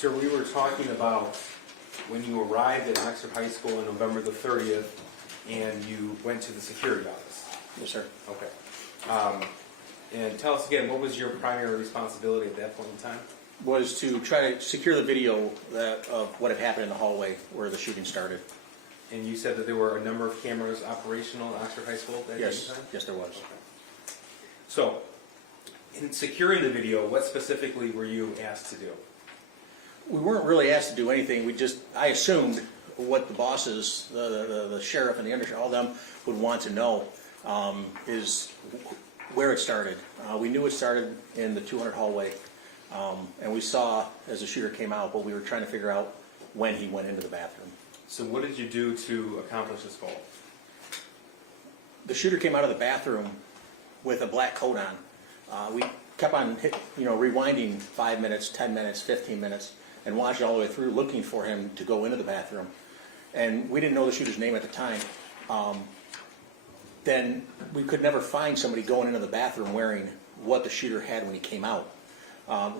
Sir, we were talking about when you arrived at Oxford High School on November the 30th and you went to the security office. Yes, sir. Okay. And tell us again, what was your primary responsibility at that point in time? Was to try to secure the video of what had happened in the hallway where the shooting started. And you said that there were a number of cameras operational at Oxford High School at that Yes, time? yes, there was. Okay. So, in securing the video, what specifically were you asked to do? We weren't really asked to do anything. I assumed what the bosses, the sheriff and the undersheriff, all of them would want to know is where it started. We knew it started in the 200 hallway, and we saw as the shooter came out, but we were trying to figure out when he went into the bathroom. So what did you do to accomplish this goal? The shooter came out of the bathroom with a black coat on. We kept on rewinding 5 minutes, 10 minutes, 15 minutes, and watched all the way through looking for him to go into the bathroom. And we didn't know the shooter's name at the time. Then we could never find somebody going into the bathroom wearing what the shooter had when he came out.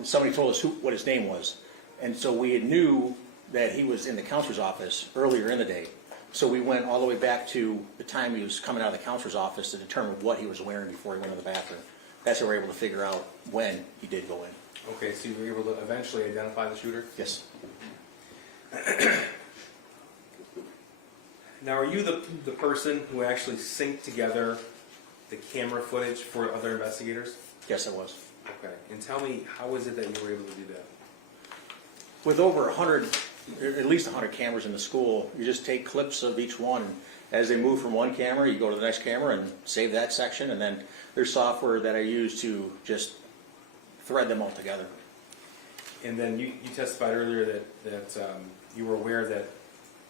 Somebody told us what his name was. And so we knew that he was in the counselor's office earlier in the day. So we went all the way back to the time he was coming out of the counselor's office to determine what he was wearing before he went to the bathroom. That's how we were able to figure out when he did go in. Okay, so you were able to eventually identify the shooter? Yes. Now, are you the person who actually synced together the camera footage for other investigators? Yes, I was. Okay, and tell me, how is it that you were able to do that? With over 100, at least 100 cameras in the school, you just take clips of each one. As they move from one camera, you go to the next camera and save that section, and then there's software that I use to just thread them all together. And then you testified earlier that you were aware that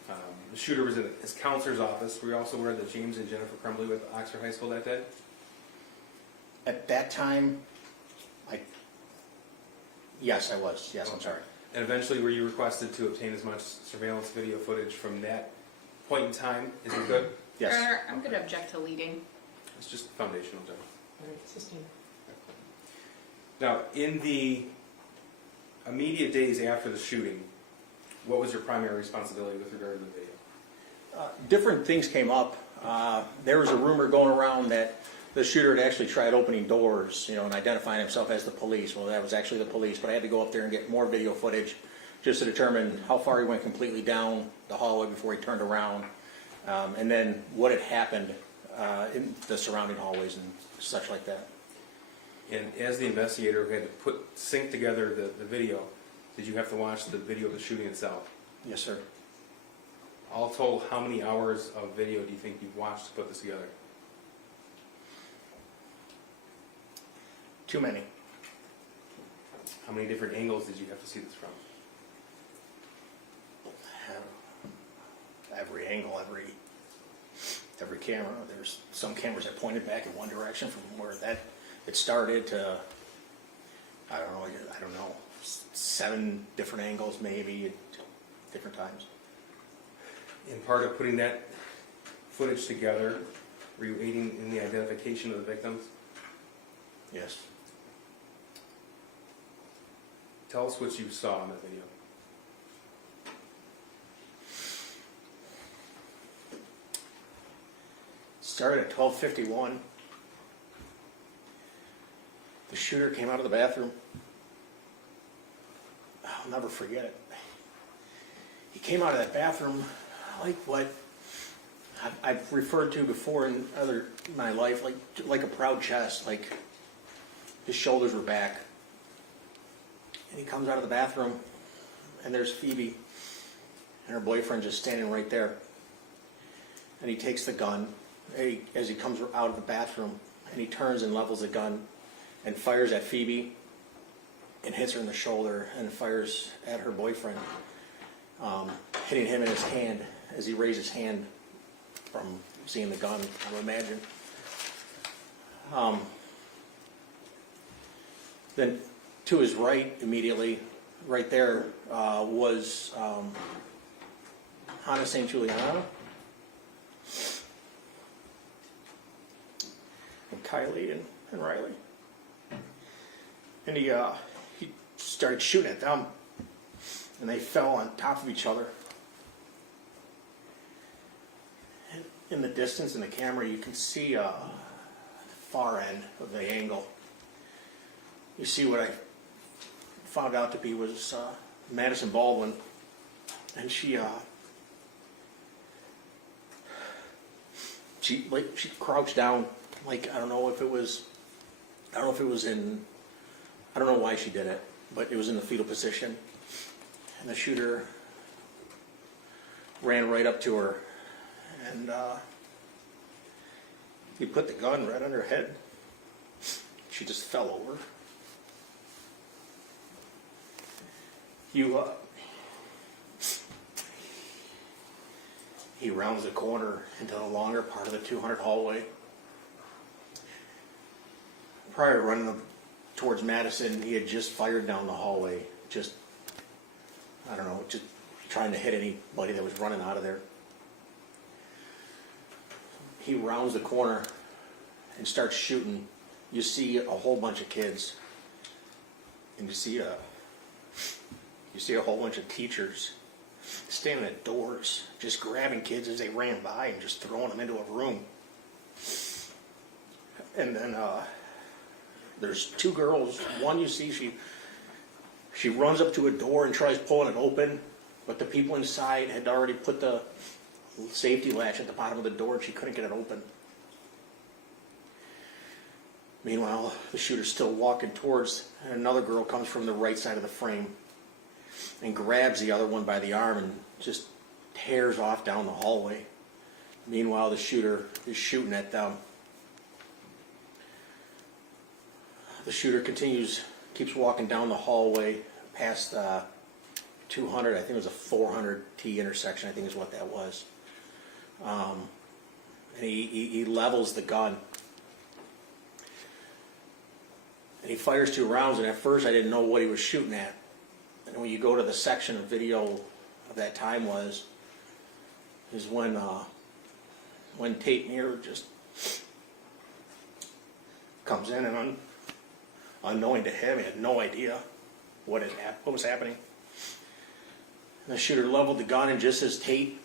the shooter was in his counselor's office. Were you also aware that James and Jennifer Crumbley were at Oxford High School that day? At that time, yes, I was. Yes, I'm sorry. And eventually, were you requested to obtain as much surveillance video footage from that point in time as you could? Yes. Your Honor, I'm going to object to leading. It's just foundational, John. Sustain. Now, in the immediate days after the shooting, what was your primary responsibility with regard to the video? Different things came up. There was a rumor going around that the shooter had actually tried opening doors, and identifying himself as the police. Well, that was actually the police, but I had to go up there and get more video footage just to determine how far he went completely down the hallway before he turned around, and then what had happened in the surrounding hallways and such like that. And as the investigator who had to sync together the video, did you have to watch the video of the shooting itself? Yes, sir. All told, how many hours of video do you think you've watched to put this together? Too many. How many different angles did you have to see this from? Every angle, every camera. There's some cameras that pointed back in one direction from where it started to, I don't know, 7 different angles maybe at different times. In part of putting that footage together, were you aiding in the identification of the victims? Yes. Tell us what you saw in the video. Started at 12:51. The shooter came out of the bathroom. I'll never forget it. He came out of that bathroom like what I've referred to before in my life, like a proud chest, like his shoulders were back. And he comes out of the bathroom, and there's Phoebe and her boyfriend just standing right there. And he takes the gun as he comes out of the bathroom, and he turns and levels the gun and fires at Phoebe and hits her in the shoulder and fires at her boyfriend, hitting him in his hand as he raised his hand from seeing the gun, I would imagine. Then to his right, immediately, right there, was Hannah St. Juliana and Kylie and Riley. And he started shooting at them. and they fell on top of each other. And in the distance in the camera, you can see the far end of the angle. You see what I found out to be was Madison Baldwin, and she crouched down, like, I don't know why she did it, but it was in the fetal position, and the shooter ran right up to her, and he put the gun right on her head. She just fell over. He rounds the corner into the longer part of the 200 hallway. Prior to running towards Madison, he had just fired down the hallway, just trying to hit anybody that was running out of there. He rounds the corner and starts shooting. You see a whole bunch of kids, and you see a whole bunch of teachers standing at doors, just grabbing kids as they ran by and just throwing them into a room. And then there's two girls. One, you see, she runs up to a door and tries pulling it open, but the people inside had already put the safety latch at the bottom of the door and she couldn't get it open. Meanwhile, the shooter's still walking towards, and another girl comes from the right side of the frame and grabs the other one by the arm and just tears off down the hallway. Meanwhile, the shooter is shooting at them. The shooter keeps walking down the hallway past 200, I think it was a 400 T intersection, I think is what that was. And he levels the gun. And he fires 2 rounds, and at first I didn't know what he was shooting at. And when you go to the section of video of that time is when Tate Neer just comes in, and unknowing to him, he had no idea what was happening. And the shooter leveled the gun, and just as Tate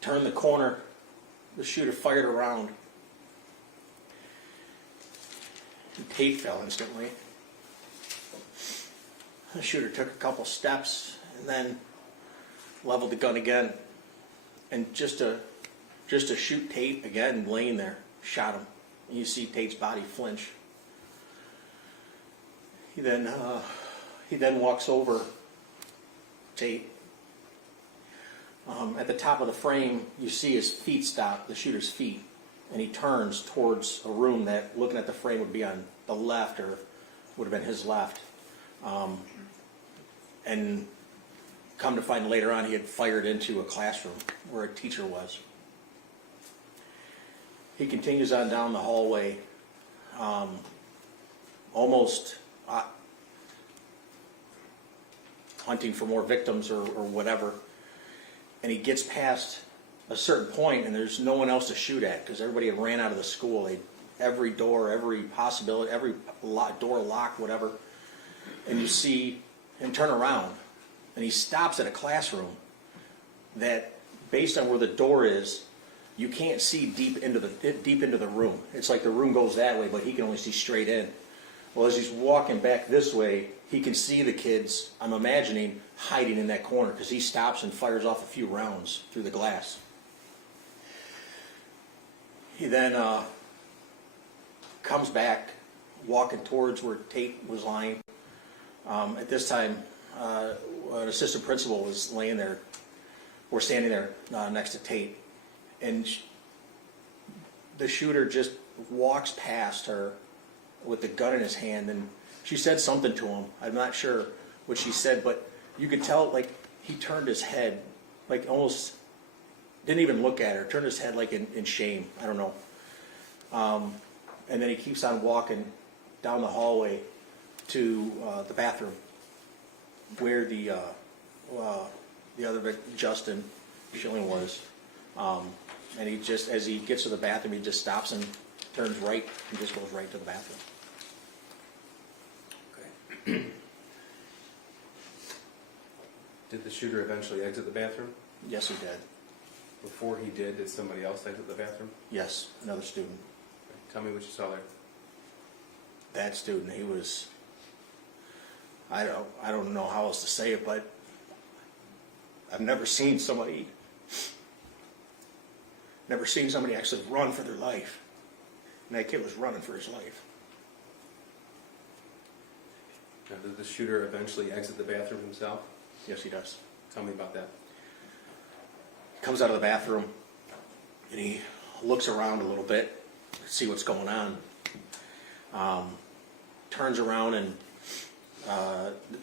turned the corner, the shooter fired a round. And Tate fell instantly. The shooter took a couple steps and then leveled the gun again, and just to shoot Tate again, laying there, shot him. And you see Tate's body flinch. He then walks over Tate. At the top of the frame, you see his feet stop, the shooter's feet, and he turns towards a room that, looking at the frame, would be on the left, or would have been his left. And come to find later on, he had fired into a classroom where a teacher was. He continues on down the hallway, almost hunting for more victims or whatever. And he gets past a certain point, and there's no one else to shoot at because everybody had ran out of the school. Every door, every possibility, every door locked, whatever. And you see him turn around, and he stops at a classroom that, based on where the door is, you can't see deep into the room. It's like the room goes that way, but he can only see straight in. Well, as he's walking back this way, he can see the kids, I'm imagining, hiding in that corner, because he stops and fires off a few rounds through the glass. He then comes back, walking towards where Tate was lying. At this time, an assistant principal was laying there, or standing there next to Tate. And the shooter just walks past her with the gun in his hand, and she said something to him. I'm not sure what she said, but you could tell, like, he turned his head, like, almost didn't even look at her, turned his head like in shame. I don't know. And then he keeps on walking down the hallway to the bathroom where the other Justin Schilling was. And he just, as he gets to the bathroom, he just stops and turns right and just goes right to the bathroom. Okay. Did the shooter eventually exit the bathroom? Yes, he did. Before he did somebody else exit the bathroom? Yes, another student. Tell me what you saw there. That student, he was, I don't know how else to say it, but I've never seen somebody actually run for their life. And that kid was running for his life. Now, did the shooter eventually exit the bathroom himself? Yes, he does. Tell me about that. He comes out of the bathroom and he looks around a little bit to see what's going on. Turns around and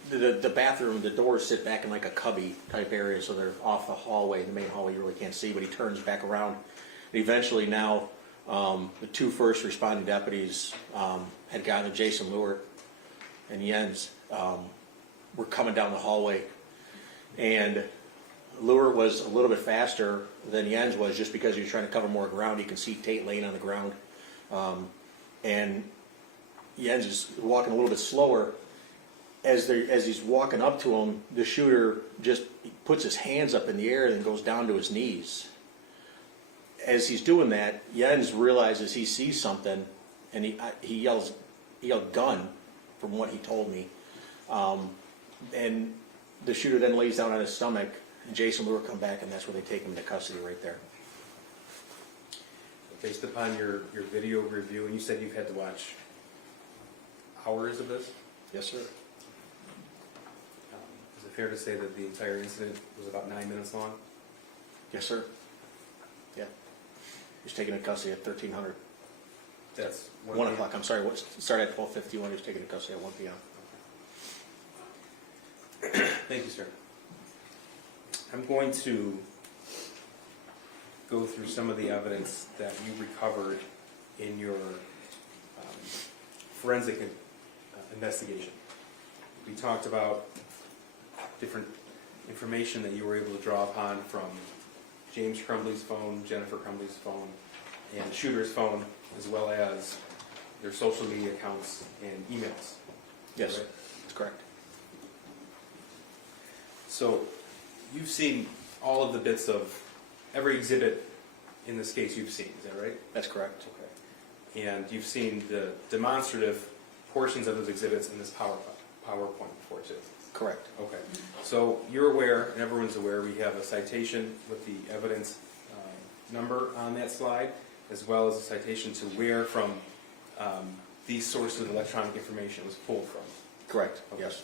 the bathroom, the doors sit back in like a cubby type area, so they're off the hallway, the main hallway you really can't see, but he turns back around. And eventually now, the two first responding deputies had gotten to Jason Lure and Jens, were coming down the hallway. And Lure was a little bit faster than Jens was just because he was trying to cover more ground. You can see Tate laying on the ground. And Jens is walking a little bit slower. As he's walking up to him, the shooter just puts his hands up in the air and then goes down to his knees. As he's doing that, Jens realizes he sees something, and he yelled gun, from what he told me. And the shooter then lays down on his stomach, and Jason Lure come back, and that's where they take him into custody right there. Based upon your video review, and you said you've had to watch hours of this? Yes, sir. Is it fair to say that the entire incident was about 9 minutes long? Yes, sir. Yeah. He was taken into custody at 1300. That's 1 o'clock, I'm sorry. Started at 12:51. He was taken into custody at 1 p.m. Thank you, sir. I'm going to go through some of the evidence that you recovered in your forensic investigation. We talked about different information that you were able to draw upon from James Crumbley's phone, Jennifer Crumbley's phone, and the shooter's phone, as well as their social media accounts and emails. Yes, Right? that's correct. So you've seen all of the bits of every exhibit in this case you've seen, is that right? That's correct. Okay. And you've seen the demonstrative portions of those exhibits in this PowerPoint before too? Correct. Okay. So you're aware, and everyone's aware, we have a citation with the evidence number on that slide, as well as a citation to where from these sources of electronic information was pulled from. Correct, Okay. yes.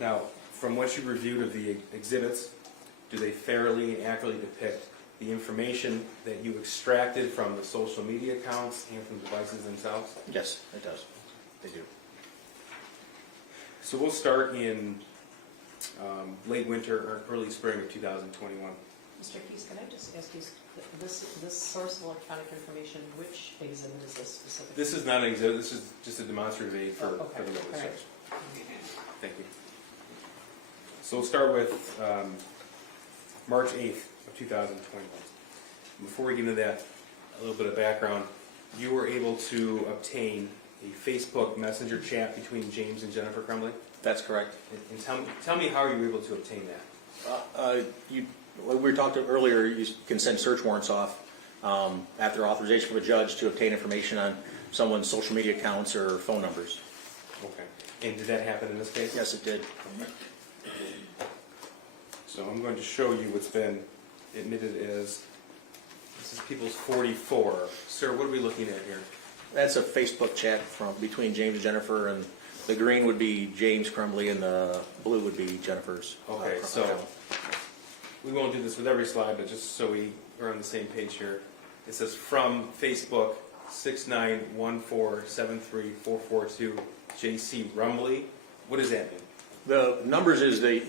Now, from what you reviewed of the exhibits, do they fairly and accurately depict the information that you extracted from the social media accounts and from the devices themselves? Yes, it does. They do. So we'll start in late winter or early spring of 2021. Mr. Keys, can I just ask you, this source of electronic information, which exhibit is this specifically? This is not an exhibit, this is just a demonstrative aid for, Oh, okay. for the witness. All right. Thank you. So we'll start with March 8th of 2021. Before we get into that, a little bit of background. You were able to obtain a Facebook Messenger chat between James and Jennifer Crumbley? That's correct. And tell me how you were able to obtain that. We were talking earlier, you can send search warrants off after authorization from a judge to obtain information on someone's social media accounts or phone numbers. Okay. And did that happen in this case? Yes, it did. So I'm going to show you what's been admitted as, this is People's 44. Sir, what are we looking at here? That's a Facebook chat between James and Jennifer, and the green would be James Crumbley and the blue would be Jennifer's. Okay, so we won't do this with every slide, but just so we are on the same page here. It says from Facebook 691473442 JC Rumbley. What does that mean? The numbers is the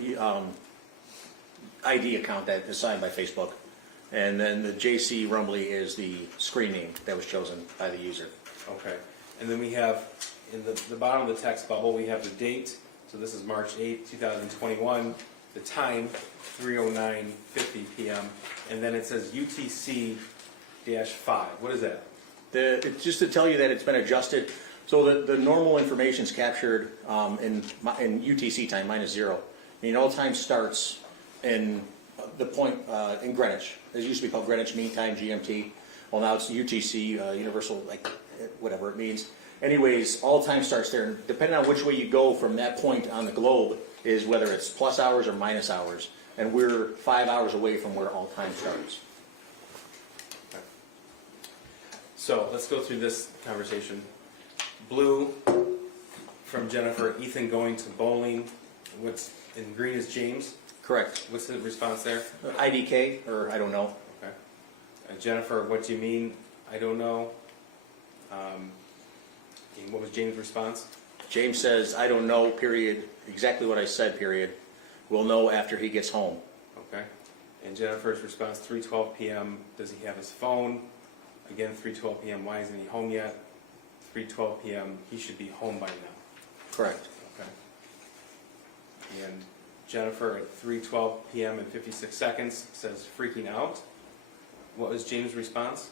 ID account that is signed by Facebook, and then the JC Rumbley is the screen name that was chosen by the user. Okay. And then we have, in the bottom of the text bubble, we have the date. So this is March 8th, 2021. The time, 3:09:50 p.m. And then it says UTC-5. What is that? It's just to tell you that it's been adjusted So the normal information is captured in UTC time, -0. And all time starts in the point in Greenwich. It used to be called Greenwich Mean Time, GMT. Well, now it's UTC, Universal, like whatever it means. Anyways, all time starts there. And depending on which way you go from that point on the globe is whether it's plus hours or minus hours. And we're 5 hours away from where all time starts. So let's go through this conversation. Blue from Jennifer, Ethan going to bowling. What's in green is James. Correct. What's the response there? IDK, or I don't know. Okay. Jennifer, what do you mean? I don't know. And what was James' response? James says, I don't know, period. Exactly what I said, period. We'll know after he gets home. Okay. And Jennifer's response, 3:12 p.m. Does he have his phone? Again, 3:12 p.m. Why isn't he home yet? 3:12 p.m. He should be home by now. Correct. Okay. And Jennifer at 3:12 p.m. and 56 seconds says freaking out. What was James' response?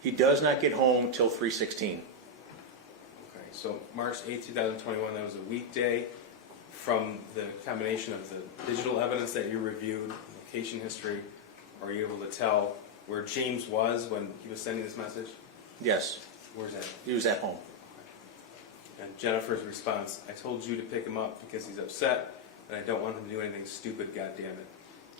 He does not get home till 3:16. Okay, so March 8th, 2021, that was a weekday. From the combination of the digital evidence that you reviewed, location history, are you able to tell where James was when he was sending this message? Yes, Where's that? he was at home. And Jennifer's response, I told you to pick him up because he's upset and I don't want him to do anything stupid, goddammit.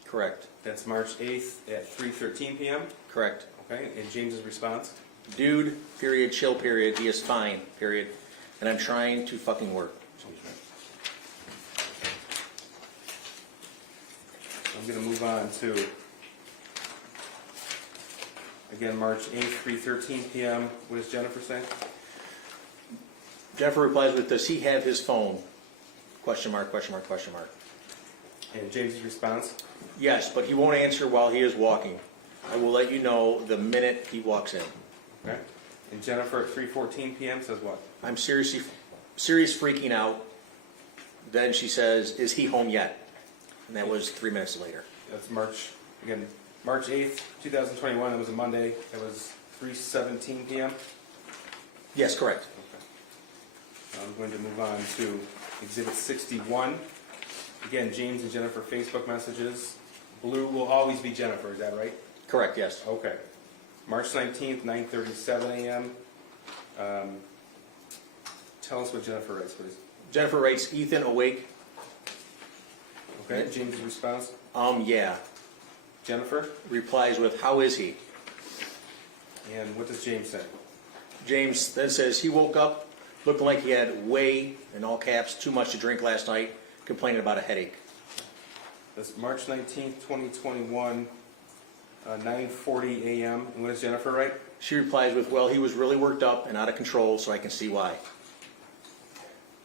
Correct. That's March 8th at 3:13 p.m. Correct. Okay, and James's response? Dude, period, chill, period. He is fine, period. And I'm trying to fucking work. I'm going to move on to, again, March 8th, 3:13 p.m. What does Jennifer say? Jennifer replies with, does he have his phone? Question mark, question mark, question mark. And James's response? Yes, but he won't answer while he is walking. I will let you know the minute he walks in. Okay. And Jennifer at 3:14 p.m. says what? I'm serious freaking out. Then she says, is he home yet? And that was 3 minutes later. That's March 8th, 2021. That was a Monday. That was 3:17 p.m. Yes, correct. Okay. I'm going to move on to Exhibit 61. Again, James and Jennifer Facebook messages. Blue will always be Jennifer, is that right? Correct, yes. Okay. March 19th, 9:37 a.m. Tell us what Jennifer writes, please. Jennifer writes, Ethan awake? Okay, James' response. Yeah. Jennifer, Replies with, how is he? and what does James say? James then says he woke up looking like he had way, in all caps, too much to drink last night, complaining about a headache. That's March 19th, 2021, 9:40 a.m. And what does Jennifer write? She replies with, well, he was really worked up and out of control, so I can see why.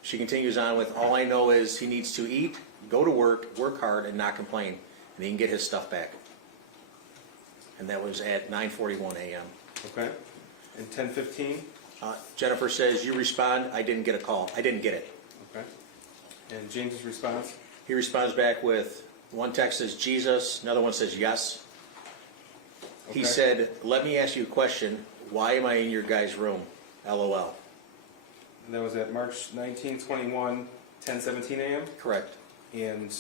She continues on with, all I know is he needs to eat, go to work hard, and not complain, and he can get his stuff back. And that was at 9:41 a.m. Okay. And 10:15. Jennifer says, you respond, I didn't get a call. I didn't get it. Okay. And James's response. He responds back with, one text says Jesus, another one says yes. He Okay. said, let me ask you a question. Why am I in your guy's room? LOL. And that was at March 19th, 21, 10:17 a.m. Correct. And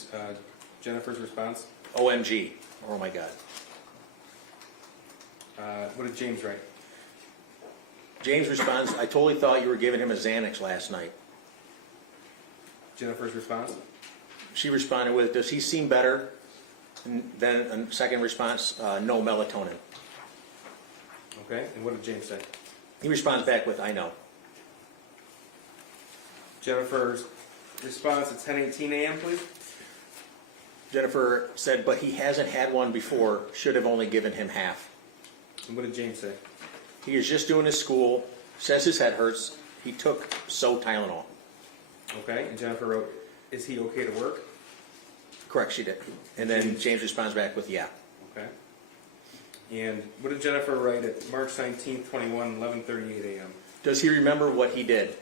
Jennifer's response. OMG. Oh my God. What did James write? James responds, I totally thought you were giving him a Xanax last night. Jennifer's response. She responded with, does he seem better? And then a second response, no melatonin. Okay. And what did James say? He responds back with, I know. Jennifer's response at 10:18 a.m. please. Jennifer said, but he hasn't had one before, should have only given him half. And what did James say? He is just doing his school, says his head hurts, he took Tylenol. Okay. And Jennifer wrote, is he okay to work? Correct, she did. And then James responds back with, yeah. Okay. And what did Jennifer write at March 19th, 21, 11:38 a.m.? Does he remember what he did?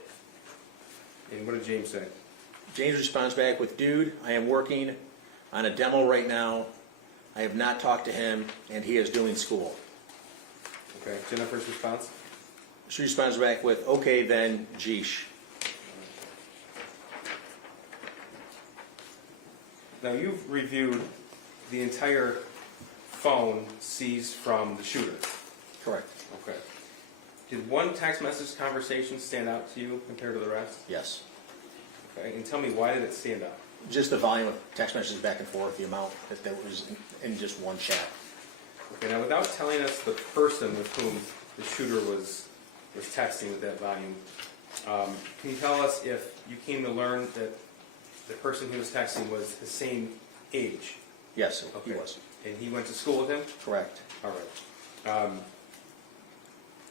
And what did James say? James responds back with, dude, I am working on a demo right now. I have not talked to him, and he is doing school. Okay. Jennifer's response. She responds back with, okay then, geesh. Now, you've reviewed the entire phone seized from the shooter. Correct. Okay. Did one text message conversation stand out to you compared to the rest? Yes. Okay, and tell me, why did it stand out? Just the volume of text messages back and forth, the amount that there was in just one chat. Okay, now without telling us the person with whom the shooter was texting with that volume, can you tell us if you came to learn that the person he was texting was the same age? Yes, he Okay. was. And he went to school with him? Correct. All right.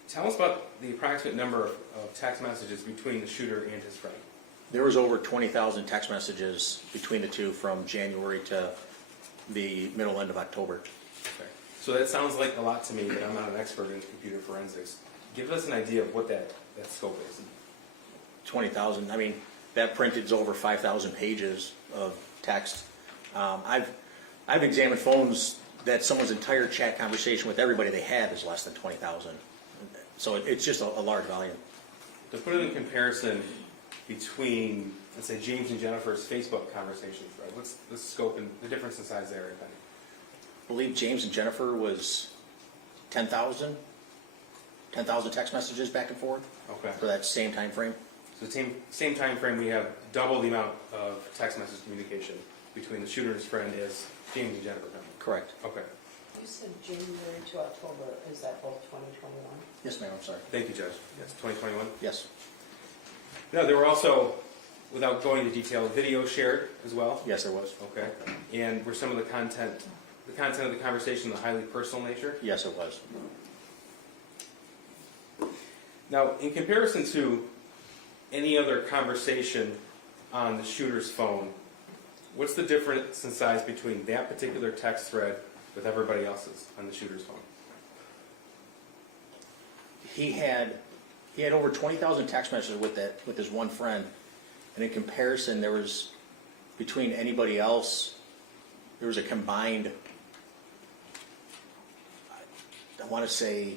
Tell us about the approximate number of text messages between the shooter and his friend. There was over 20,000 text messages between the two from January to the middle end of October. Okay. So that sounds like a lot to me, but I'm not an expert in computer forensics. Give us an idea of what that scope is. 20,000, I mean, that printed is over 5,000 pages of text. I've examined phones that someone's entire chat conversation with everybody they had is less than 20,000. So it's just a large volume. To put it in comparison between, let's say, James and Jennifer's Facebook conversations, right? What's the scope and the difference in size there, if any? I believe James and Jennifer was 10,000 text messages back and forth Okay. for that same time frame. So same time frame, we have double the amount of text message communication between the shooter and his friend as James and Jennifer done. Correct. Okay. You said January to October, is that both 2021? Yes, ma'am, I'm sorry. Thank you, Judge. Yes, 2021. Yes, No, there were also, without going into detail, video shared as well. yes, there was. Okay. And were some of the content of the conversation of a highly personal nature? Yes, it was. Now, in comparison to any other conversation on the shooter's phone, what's the difference in size between that particular text thread with everybody else's on the shooter's phone? He had over 20,000 text messages with his one friend, and in comparison, there was between anybody else, there was a combined, I want to say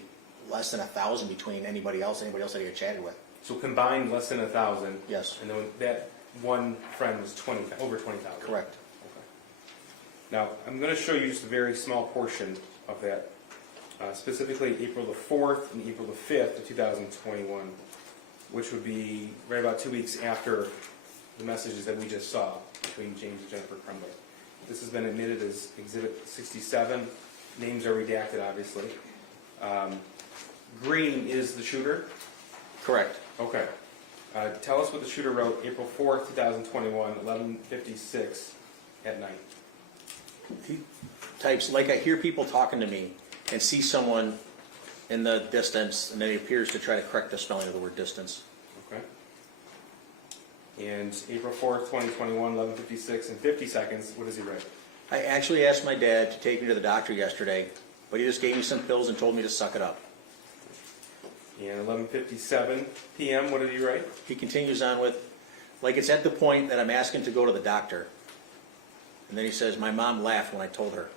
less than 1,000 between anybody else that he had chatted with. So combined, less than 1,000. Yes, And then that one friend was over 20,000. correct. Okay. Now, I'm going to show you just a very small portion of that, specifically April the 4th and April the 5th of 2021, which would be right about 2 weeks after the messages that we just saw between James and Jennifer Crumbley. This has been admitted as Exhibit 67. Names are redacted, obviously. Green is the shooter. Correct. Okay. Tell us what the shooter wrote April 4th, 2021, 11:56 at night. He types, like I hear people talking to me and see someone in the distance, and then he appears to try to correct the spelling of the word distance. Okay. And April 4th, 2021, 11:56 and 50 seconds, what does he write? I actually asked my dad to take me to the doctor yesterday, but he just gave me some pills and told me to suck it up. And 11:57 p.m., what did he write? He continues on with, like it's at the point that I'm asking to go to the doctor. And then he says, my mom laughed when I told her.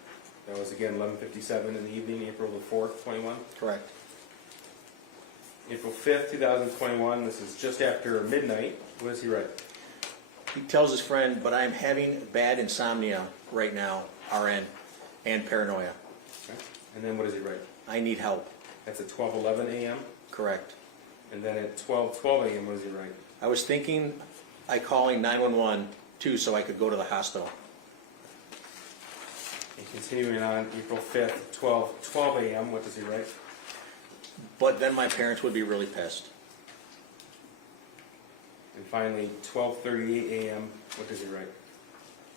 That was again 11:57 in the evening, April the 4th, 21. Correct. April 5th, 2021, this is just after midnight. What does he write? He tells his friend, but I'm having bad insomnia right now, RN, and paranoia. Okay. And then what does he write? I need help. That's at 12:11 a.m. Correct. And then at 12:12 a.m., what does he write? I was thinking I calling 911 too so I could go to the hospital. And continuing on, April 5th, 12:12 a.m., what does he write? But then my parents would be really pissed. And finally, 12:38 a.m., what does he write?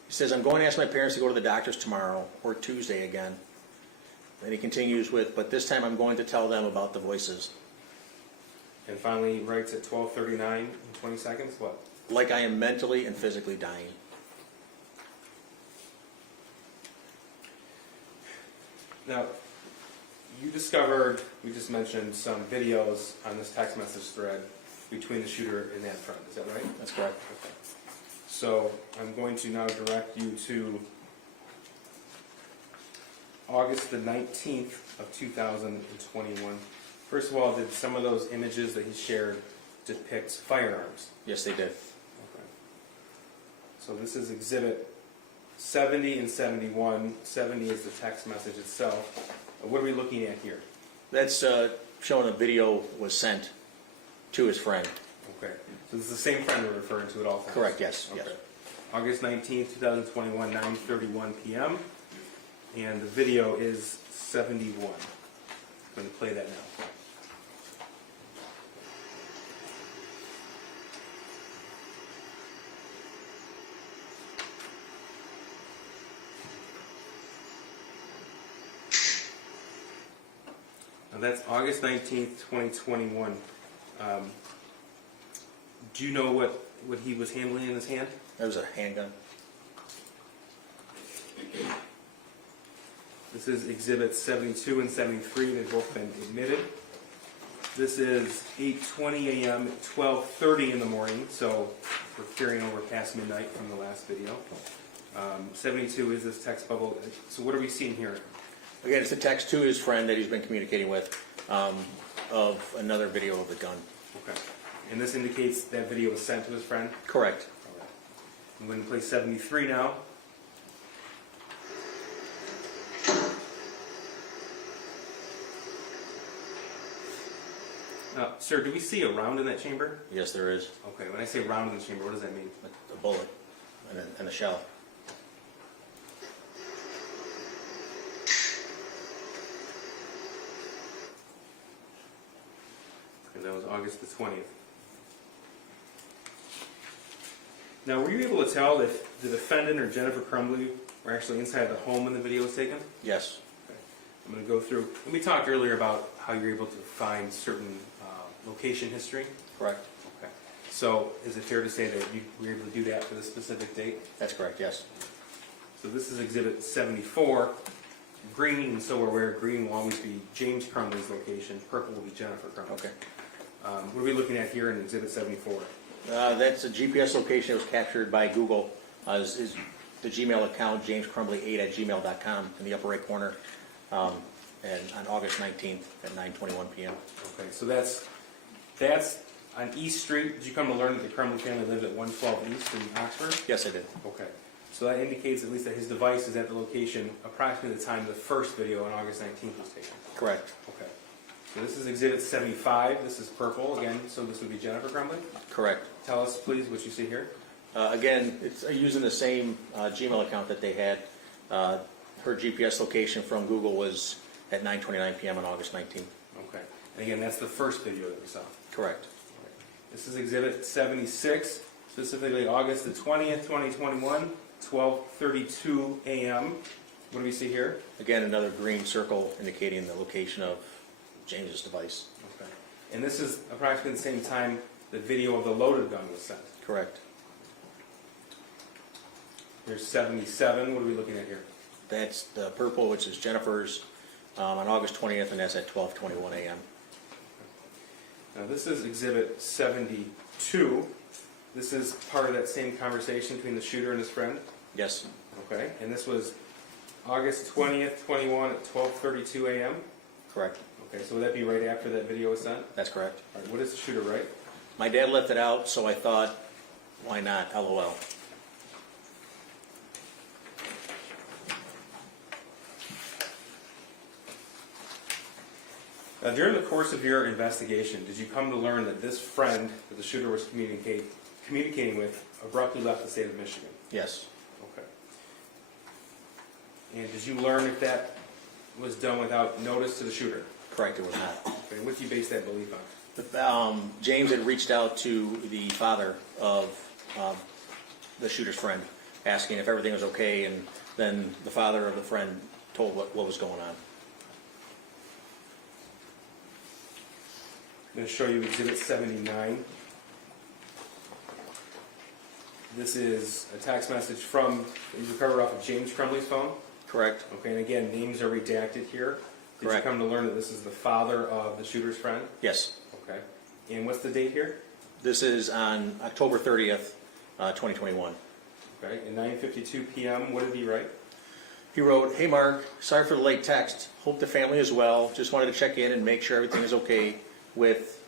He says, I'm going to ask my parents to go to the doctor's tomorrow or Tuesday again. Then he continues with, but this time I'm going to tell them about the voices. And finally, he writes at 12:39 and 20 seconds, what? Like I am mentally and physically dying. Now, you discovered, we just mentioned, some videos on this text message thread between the shooter and that friend, is that right? That's correct. Okay. So, I'm going to now direct you to August the 19th of 2021. First of all, did some of those images that he shared depict firearms? Yes, they did. Okay. So this is exhibit 70 and 71. 70 is the text message itself. What are we looking at here? That's showing a video was sent to his friend. Okay. So this is the same friend we're referring to at all times? Correct, yes, yes. Okay. August 19th, 2021, 9:31 p.m. And the video is 71. I'm going to play that now. Now that's August 19th, 2021. Do you know what he was handling in his hand? That was a handgun. This is exhibits 72 and 73. They've both been admitted. This is 8:20 a.m. at 12:30 in the morning, so we're carrying over past midnight from the last video. 72 is this text bubble. So what are we seeing here? Again, it's a text to his friend that he's been communicating with of another video of the gun. Okay. And this indicates that video was sent to his friend? Correct. All right. I'm going to play 73 now. Sir, do we see a round in that chamber? Yes, there is Okay, when I say round in the chamber, what does that mean? a bullet and a shell. And that was August the 20th. Now, were you able to tell if the defendant or Jennifer Crumbley were actually inside the home when the video was taken? Yes. Okay. I'm going to go through, and we talked earlier about how you're able to find certain location history. Correct. Okay. So, is it fair to say that you were able to do that for the specific date? That's correct, yes. So this is exhibit 74. Green, and so we're aware, green will always be James Crumbley's location. Purple will be Jennifer Crumbley. Okay. What are we looking at here in exhibit 74? That's a GPS location that was captured by Google. Is the Gmail account, jamescrumbly8@gmail.com, in the upper right corner, and on August 19th at 9:21 p.m. Okay, so that's on East Street. Did you come to learn that the Crumbley family lived at 112 East in Oxford? Yes, I did. Okay. So that indicates at least that his device is at the location approximately the time the first video on August 19th was taken. Correct. Okay. So this is exhibit 75. This is purple again, so this would be Jennifer Crumbley. Correct. Tell us, please, what you see here. Again, it's using the same Gmail account that they had. Her GPS location from Google was at 9:29 p.m. on August 19th. Okay. And again, that's the first video that we saw. Correct. This is exhibit 76, specifically August the 20th, 2021, 12:32 a.m. What do we see here? Again, another green circle indicating the location of James's device. Okay. And this is approximately the same time the video of the loaded gun was sent. Correct. Here's 77. What are we looking at here? That's the purple, which is Jennifer's, on August 20th, and that's at 12:21 a.m. Now this is exhibit 72. This is part of that same conversation between the shooter and his friend. Yes. Okay. And this was August 20th, 21 at 12:32 a.m. Correct. Okay. So would that be right after that video was sent? That's correct. All right. What does the shooter write? My dad left it out, so I thought, why not? LOL. Now, during the course of your investigation, did you come to learn that this friend that the shooter was communicating with abruptly left the state of Michigan? Yes. Okay. And did you learn if that was done without notice to the shooter? Correct, it was not. Okay. What do you base that belief on? James had reached out to the father of the shooter's friend, asking if everything was okay, and then the father of the friend told what was going on. I'm going to show you exhibit 79. This is a text message from, you recovered off of James Crumbley's phone. Correct. Okay, and again, names are redacted here. Did Correct. you come to learn that this is the father of the shooter's friend? Yes. Okay. And what's the date here? This is on October 30th, 2021. Okay, at 9:52 p.m., what did he write? He wrote, "Hey Mark, sorry for the late text. Hope the family is well. Just wanted to check in and make sure everything is okay with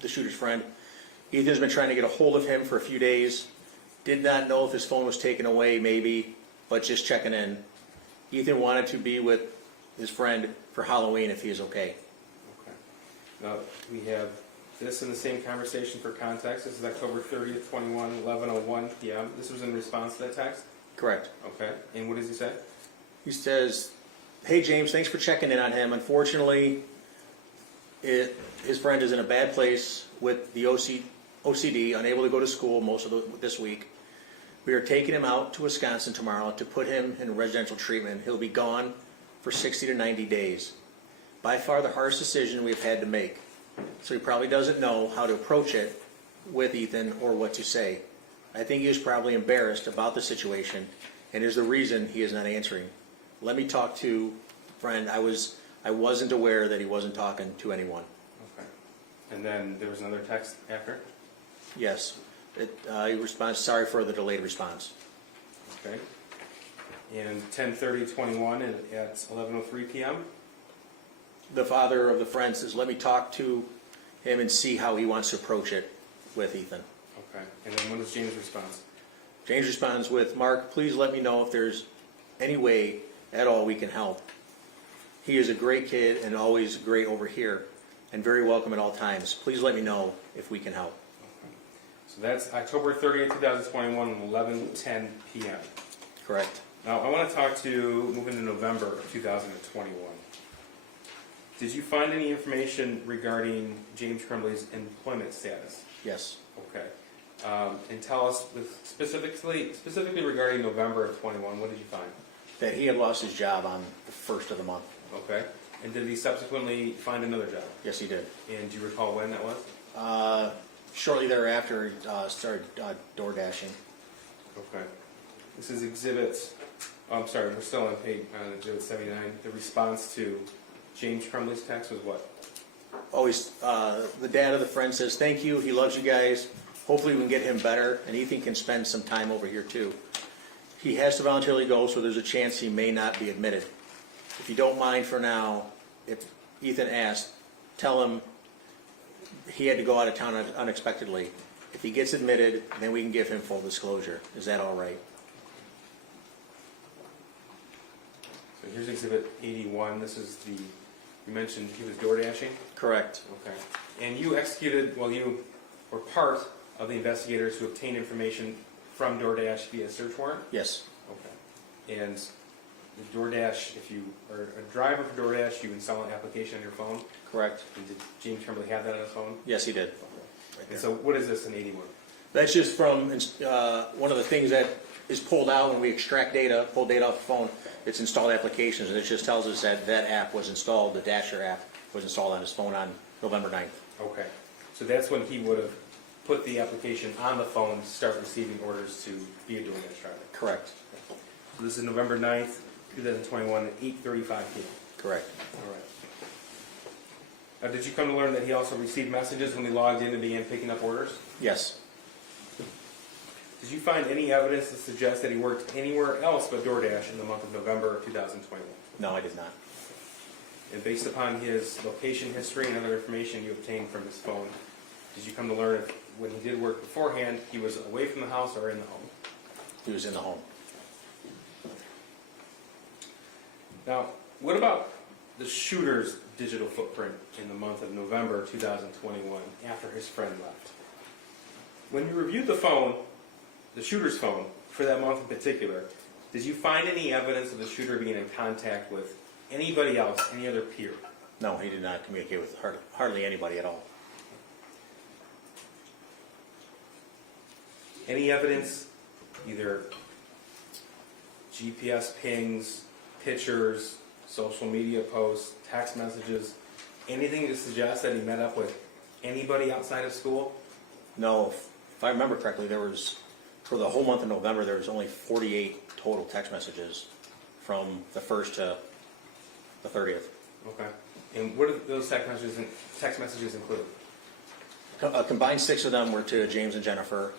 the shooter's friend. Ethan's been trying to get a hold of him for a few days. Did not know if his phone was taken away, maybe, but just checking in. Ethan wanted to be with his friend for Halloween if he is okay." Okay. Now, we have this in the same conversation for context. This is October 30th, 21, 11:01 p.m. This was in response to that text? Correct. Okay. And what does he say? He says, "Hey James, thanks for checking in on him. Unfortunately, his friend is in a bad place with the OCD, unable to go to school most of this week. We are taking him out to Wisconsin tomorrow to put him in residential treatment. He'll be gone for 60 to 90 days. By far the hardest decision we've had to make. So he probably doesn't know how to approach it with Ethan or what to say. I think he is probably embarrassed about the situation and is the reason he is not answering. Let me talk to friend. I wasn't aware that he wasn't talking to anyone." Okay. And then there was another text after? Yes. He responds, "Sorry for the delayed response." Okay. And 10:30:21 at 11:03 p.m.? The father of the friend says, "Let me talk to him and see how he wants to approach it with Ethan." Okay. And then when was James' response? James responds with, "Mark, please let me know if there's any way at all we can help. He is a great kid and always great over here and very welcome at all times. Please let me know if we can help." Okay. So that's October 30th, 2021, 11:10 p.m. Correct. Now, I want to move into November of 2021. Did you find any information regarding James Crumbley's employment status? Yes. Okay. And tell us specifically regarding November of 21, what did you find? That he had lost his job on the 1st of the month. Okay. And did he subsequently find another job? Yes, he did. And do you recall when that was? Shortly thereafter, he started door dashing. Okay. This is exhibit, I'm sorry, we're still on exhibit 79. The response to James Crumbley's text was what? Always, the dad of the friend says, "Thank you, he loves you guys. Hopefully we can get him better, and Ethan can spend some time over here too. He has to voluntarily go, so there's a chance he may not be admitted. If you don't mind for now, if Ethan asked, tell him he had to go out of town unexpectedly. If he gets admitted, then we can give him full disclosure. Is that all right?" So here's exhibit 81. This is you mentioned he was door dashing? Correct. Okay. And you you were part of the investigators who obtained information from DoorDash via search warrant? Yes. Okay. And the DoorDash, if you are a driver for DoorDash, you install an application on your phone? Correct. And did James Crumbley have that on his phone? Yes, he did. And so what is this in 81? That's just from one of the things that is pulled out when we extract data, pull data off the phone. It's installed applications, and it just tells us that that app was installed, the Dasher app was installed on his phone on November 9th. Okay. So that's when he would have put the application on the phone to start receiving orders to be a DoorDash driver. Correct. So this is November 9th, 2021 at 8:35 p.m. Correct. All right. Now, did you come to learn that he also received messages when he logged in and began picking up orders? Yes. Did you find any evidence that suggests that he worked anywhere else but DoorDash in the month of November of 2021? No, I did not. And based upon his location history and other information you obtained from his phone, did you come to learn if when he did work beforehand, he was away from the house or in the home? He was in the home. Now, what about the shooter's digital footprint in the month of November 2021 after his friend left? When you reviewed the phone, the shooter's phone, for that month in particular, did you find any evidence of the shooter being in contact with anybody else, any other peer? No, he did not communicate with hardly anybody at all. Any evidence, either GPS pings, pictures, social media posts, text messages, anything to suggest that he met up with anybody outside of school? No, if I remember correctly, for the whole month of November, there was only 48 total text messages from the 1st to the 30th. Okay. And what did those text messages include? Combined 6 of them were to James and Jennifer,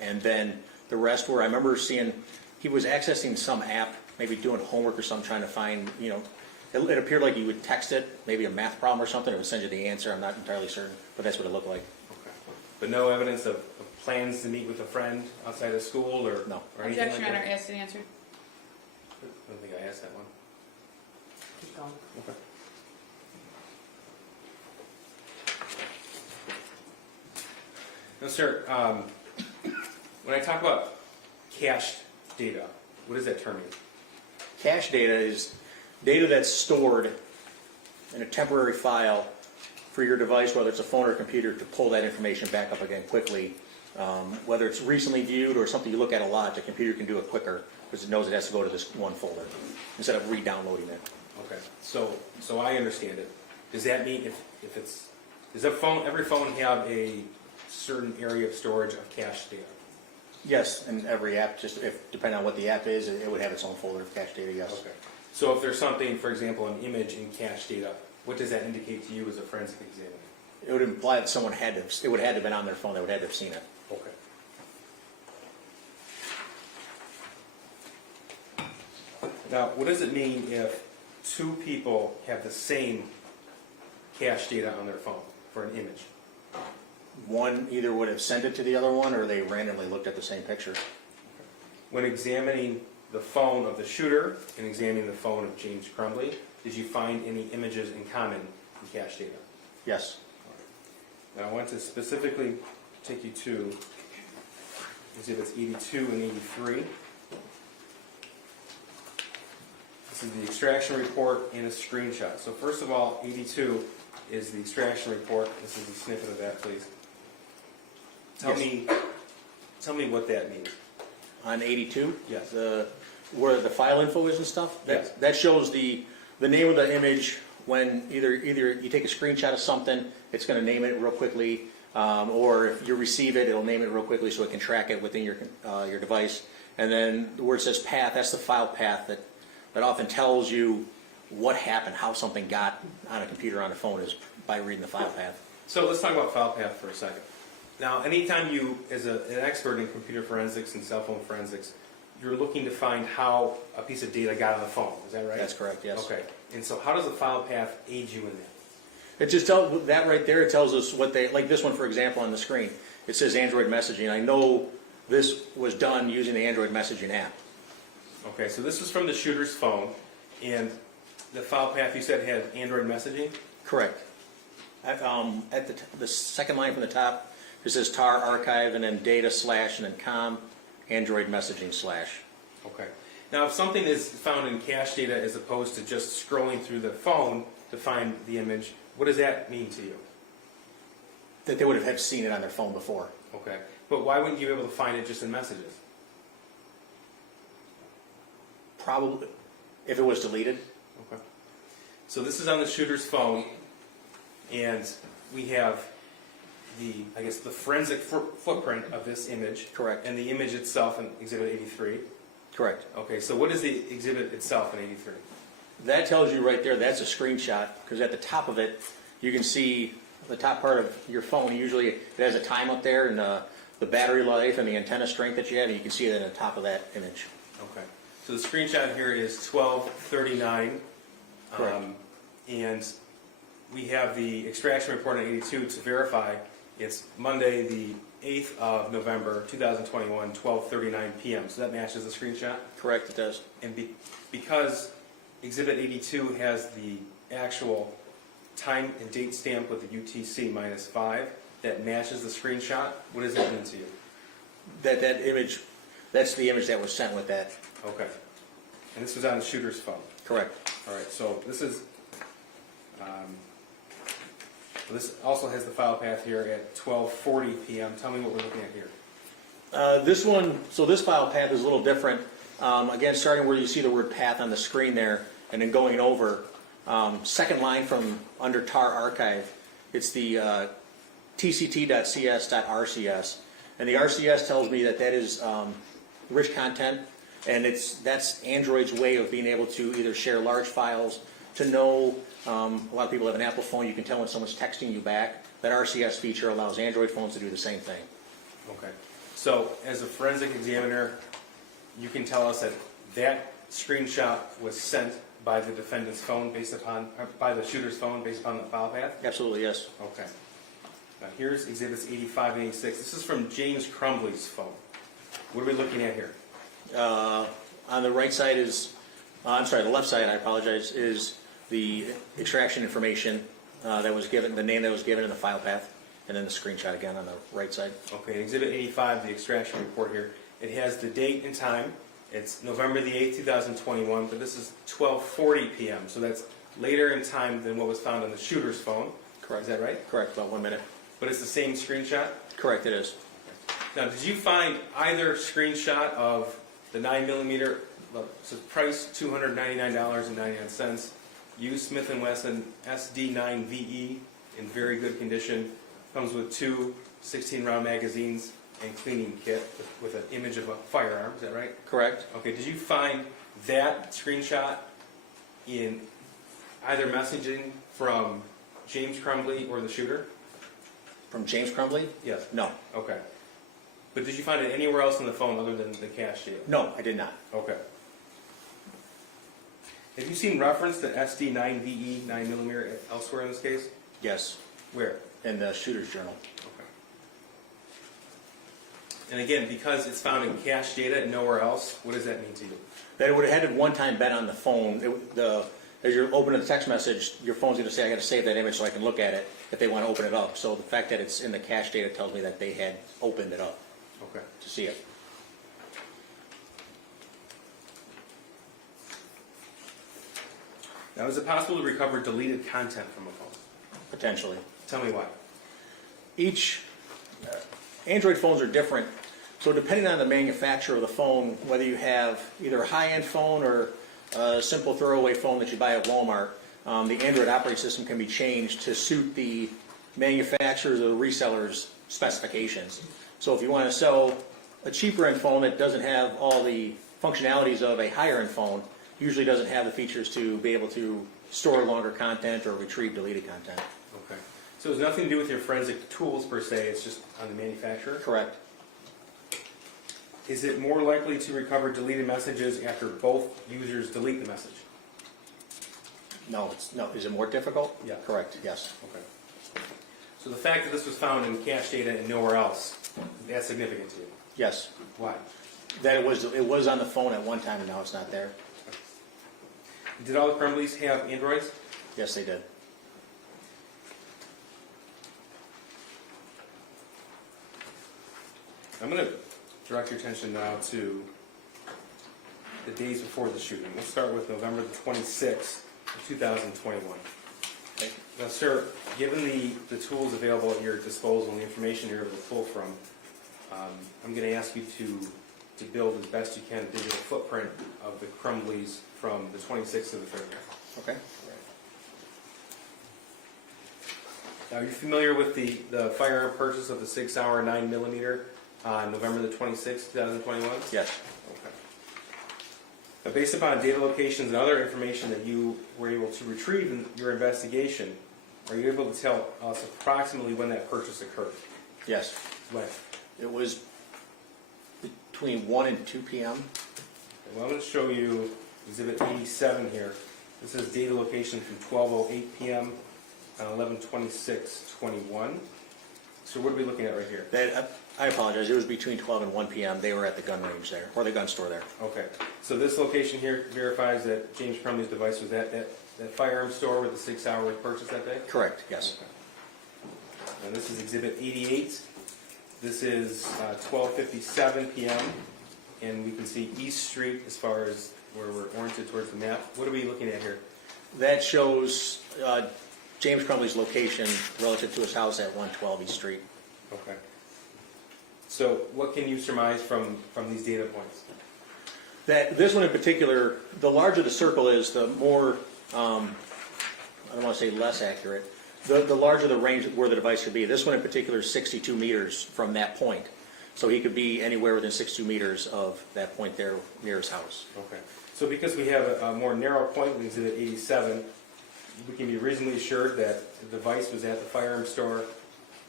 and then the rest were, I remember seeing he was accessing some app, maybe doing homework or something, trying to find, you know, it appeared like you would text it, maybe a math problem or something, it would send you the answer, I'm not entirely certain, but that's what it looked like. Okay. But no evidence of plans to meet with a friend outside of school or, No. or anything Objection, like Your that? Honor, asked and answered. I don't think I asked that one. Keep going. Okay. Now, sir, when I talk about cached data, what does that term mean? Cache data is data that's stored in a temporary file for your device, whether it's a phone or a computer, to pull that information back up again quickly. Whether it's recently viewed or something you look at a lot, the computer can do it quicker because it knows it has to go to this one folder instead of re-downloading it. Okay, so I understand it. Does that mean if it's, does every phone have a certain area of storage of cache data? Yes, and every app, just depending on what the app is, it would have its own folder of cache data, yes. Okay. So if there's something, for example, an image in cache data, what does that indicate to you as a forensic examiner? It would imply that someone had to, it would have been on their phone, they would have to have seen it. Okay. Now, what does it mean if two people have the same cache data on their phone for an image? One either would have sent it to the other one, or they randomly looked at the same picture. When examining the phone of the shooter and examining the phone of James Crumbley, did you find any images in common in cache data? Yes. Now, I want to specifically take you to exhibits 82 and 83. This is the extraction report and a screenshot. So first of all, 82 is the extraction report. This is a snippet of that, please. Tell me what that means. On 82? Yes. Where the file info is and stuff? Yes. That shows the name of the image when either you take a screenshot of something, it's going to name it real quickly, or if you receive it, it'll name it real quickly so it can track it within your device. And then where it says path, that's the file path that often tells you what happened, how something got on a computer, on a phone, is by reading the file path. So let's talk about file path for a second. Now, anytime you, as an expert in computer forensics and cell phone forensics, you're looking to find how a piece of data got on the phone. Is that right? That's correct, yes. Okay. And so how does the file path aid you in that? It just tells, that right there, it tells us what they, like this one, for example, on the screen. It says Android messaging. I know this was done using the Android messaging app. Okay, so this is from the shooter's phone, and the file path you said had Android messaging? Correct. At the second line from the top, it says tar archive, and then data / and then com, Android messaging /. Okay. Now, if something is found in cache data as opposed to just scrolling through the phone to find the image, what does that mean to you? That they would have seen it on their phone before. Okay. But why wouldn't you be able to find it just in messages? Probably, if it was deleted. Okay. So this is on the shooter's phone, and we have the forensic footprint of this image. Correct. And the image itself in Exhibit 83. Correct. Okay, so what is the exhibit itself in 83? That tells you right there, that's a screenshot, because at the top of it, you can see the top part of your phone. Usually it has a time up there, and the battery life and the antenna strength that you have, and you can see it at the top of that image. Okay. So the screenshot here is 12/39. Correct. And we have the extraction report on 82 to verify. It's Monday, the 8th of November, 2021, 12:39 p.m. So that matches the screenshot? Correct, it does. And because Exhibit 82 has the actual time and date stamp with the UTC -5 that matches the screenshot, what does that mean to you? That image, that's the image that was sent with that. Okay. And this was on the shooter's phone. Correct. All right, so this is, this also has the file path here at 12:40 p.m. Tell me what we're looking at here. This one, so this file path is a little different. Again, starting where you see the word path on the screen there, and then going over, second line from under tar archive, it's the tct.cs.rcs, and the RCS tells me that is rich content, and that's Android's way of being able to either share large files, to know, a lot of people have an Apple phone, you can tell when someone's texting you back. That RCS feature allows Android phones to do the same thing. Okay. So as a forensic examiner, you can tell us that that screenshot was sent by the defendant's phone based upon, by the shooter's phone based upon the file path? Absolutely, yes. Okay. Now here's exhibits 85 and 86. This is from James Crumbley's phone. What are we looking at here? On the right side is, I'm sorry, the left side, I apologize, is the extraction information that was given, the name that was given in the file path, and then the screenshot again on the right side. Okay, exhibit 85, the extraction report here. It has the date and time. It's November the 8th, 2021, but this is 12:40 p.m., so that's later in time than what was found on the shooter's phone. Correct. Is that right? Correct, about 1 minute. But it's the same screenshot? Correct, it is. Now, did you find either screenshot of the 9mm, well, it says price $299.99, used Smith & Wesson SD9VE in very good condition, comes with 2 16-round magazines and cleaning kit with an image of a firearm, is that right? Correct. Okay, did you find that screenshot in either messaging from James Crumbley or the shooter? From James Crumbley? Yes. No. Okay. But did you find it anywhere else in the phone other than the cache data? No, I did not. Okay. Have you seen reference to SD9VE 9mm elsewhere in this case? Yes, Where? in the shooter's journal. Okay. And again, because it's found in cache data and nowhere else, what does that mean to you? That it would have had at one time been on the phone. As you're opening the text message, your phone's going to say, I got to save that image so I can look at it if they want to open it up. So the fact that it's in the cache data tells me that they had opened it up Okay. to see it. Now, is it possible to recover deleted content from a phone? Potentially. Tell me why. Each Android phones are different, so depending on the manufacturer of the phone, whether you have either a high-end phone or a simple throwaway phone that you buy at Walmart, the Android operating system can be changed to suit the manufacturer's or the reseller's specifications. So if you want to sell a cheaper-end phone that doesn't have all the functionalities of a higher-end phone, usually doesn't have the features to be able to store longer content or retrieve deleted content. Okay. So it's nothing to do with your forensic tools per se, it's just on the manufacturer? Correct. Is it more likely to recover deleted messages after both users delete the message? No, is it more difficult? Yeah. Correct, yes. Okay. So the fact that this was found in cache data and nowhere else, that's significant to you? Yes. Why? That it was on the phone at one time and now it's not there. Did all the Crumbleys have Androids? Yes, they did. I'm going to direct your attention now to the days before the shooting. We'll start with November the 26th, 2021. Okay. Now, sir, given the tools available at your disposal and the information you're able to pull from, I'm going to ask you to build as best you can a digital footprint of the Crumbleys from the 26th to the 30th. Okay. Now, are you familiar with the firearm purchase of the 6-hour 9mm on November the 26th, 2021? Yes. Okay. Now, based upon data locations and other information that you were able to retrieve in your investigation, are you able to tell us approximately when that purchase occurred? Yes. When? It was between 1 and 2 p.m. Okay, well, I'm going to show you Exhibit 87 here. This is data location from 12:08 p.m. on 11/26/21. So what are we looking at right here? I apologize. It was between 12 and 1 p.m. They were at the gun range there, or the gun store there. Okay, so this location here verifies that James Crumbley's device was at that firearm store where the 6-hour was purchased that day? Correct, yes. Okay. And this is Exhibit 88. This is 12:57 p.m. and we can see East Street as far as where we're oriented towards the map. What are we looking at here? That shows James Crumbley's location relative to his house at 112 East Street. Okay. So what can you surmise from these data points? That this one in particular, the larger the circle is, the more, I don't want to say less accurate, the larger the range where the device could be. This one in particular is 62 meters from that point. So he could be anywhere within 62 meters of that point there near his house. Okay. So because we have a more narrow point with Exhibit 87, we can be reasonably assured that the device was at the firearm store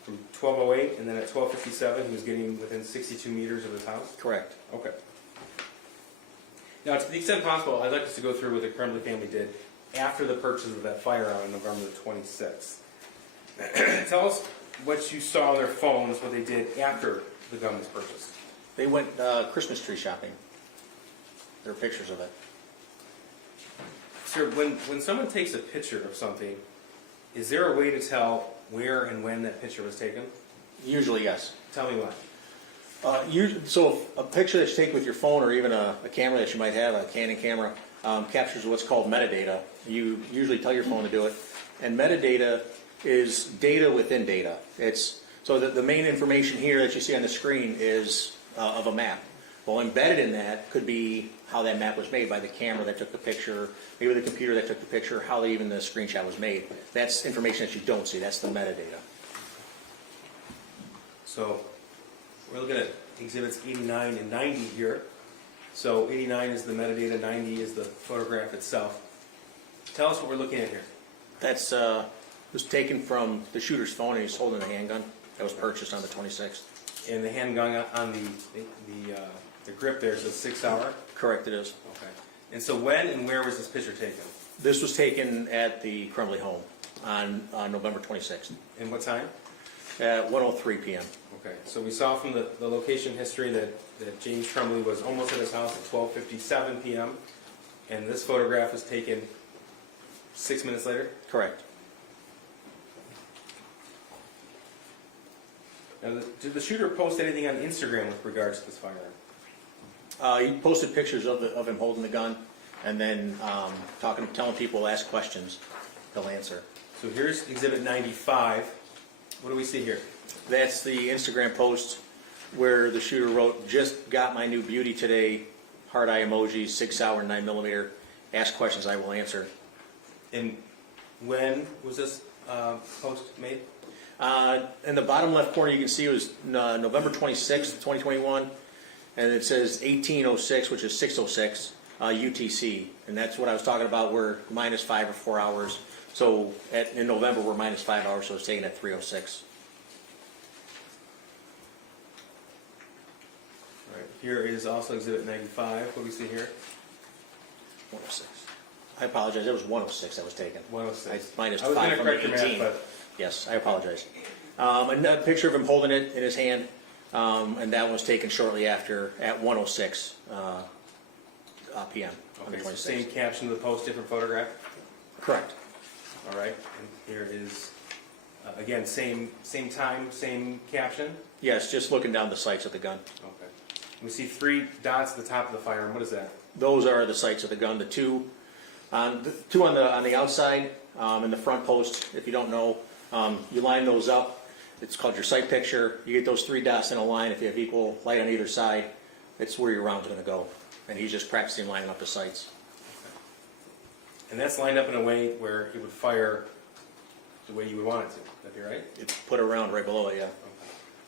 from 12:08, and then at 12:57 he was getting within 62 meters of his house? Correct. Okay. Now, to the extent possible, I'd like us to go through what the Crumbley family did after the purchase of that firearm on November 26th. Tell us what you saw on their phones, what they did after the gun was purchased. They went Christmas tree shopping. There are pictures of it. Sir, when someone takes a picture of something, is there a way to tell where and when that picture was taken? Usually, yes. Tell me why. So a picture that you take with your phone or even a camera that you might have, a Canon camera, captures what's called metadata. You usually tell your phone to do it. And metadata is data within data. So the main information here that you see on the screen is of a map. Well, embedded in that could be how that map was made by the camera that took the picture, maybe the computer that took the picture, how even the screenshot was made. That's information that you don't see. That's the metadata. So we're looking at exhibits 89 and 90 here. So 89 is the metadata, 90 is the photograph itself. Tell us what we're looking at here. That's was taken from the shooter's phone, and he's holding a handgun that was purchased on the 26th. And the handgun on the grip there says 6 hour? Correct, it is. Okay. And so when and where was this picture taken? This was taken at the Crumbley home on November 26th And what time? at 1:03 p.m. Okay. So we saw from the location history that James Crumbley was almost at his house at 12:57 p.m. And this photograph was taken 6 minutes later? Correct. Now, did the shooter post anything on Instagram with regards to this firearm? He posted pictures of him holding the gun, and then telling people, ask questions, they'll answer. So here's Exhibit 95. What do we see here? That's the Instagram post where the shooter wrote, "Just got my new beauty today, heart eye emoji, 6 hour 9mm. Ask questions, I will answer." And when was this post made? In the bottom left corner, you can see it was November 26th, 2021, and it says 1806, which is 606 UTC, and that's what I was talking about. We're -5 or 4 hours. So in November, we're -5 hours, so it's taken at 3:06. All right. Here is also Exhibit 95. What do we see here? 106. I apologize. It was 106 that was taken. 106. I minus I was going 5 to from correct your 18. math, but Yes, I apologize. Another picture of him holding it in his hand, and that was taken shortly after at 1:06 p.m. on the okay, so 26th. same caption of the post, different photograph. Correct. All right. And here is again same time, same caption. Yes, just looking down the sights of the gun. Okay. We see 3 dots at the top of the firearm. What is that? Those are the sights of the gun. The two on the outside in the front post. If you don't know, you line those up. It's called your sight picture. You get those 3 dots in a line. If you have equal light on either side, it's where your round's going to go. And he's just practicing lining up the sights. And that's lined up in a way where it would fire the way you would want it to. Would that be right? It's put around right below it, yeah. Okay.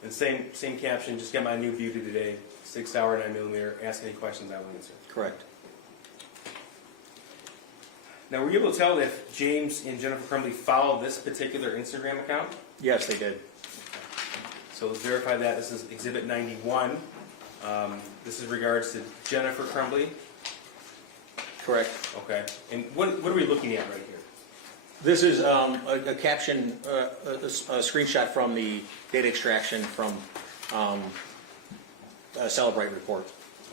And same caption. Just got my new beauty today. 6 hour 9mm. Ask any questions, I will answer. Correct. Now, were you able to tell if James and Jennifer Crumbley followed this particular Instagram account? Yes, they did. So let's verify that. This is Exhibit 91. This is regards to Jennifer Crumbley. Correct. Okay. And what are we looking at right here? This is a caption, a screenshot from the data extraction from Celebrate report.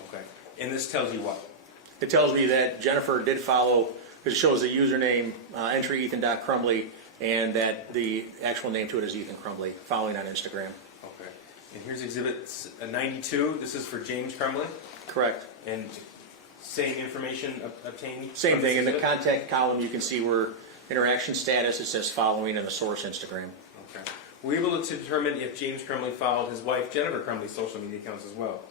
Okay. And this tells you what? It tells me that Jennifer did follow, because it shows the username, entry Ethan.Crumbley, and that the actual name to it is Ethan Crumbley, following on Instagram. Okay. And here's Exhibit 92. This is for James Crumbley. Correct. And same information obtained? Same from thing. In this the exhibit? contact column, you can see where interaction status, it says following, and the source Instagram. Okay. Were you able to determine if James Crumbley followed his wife Jennifer Crumbley's social media accounts as well?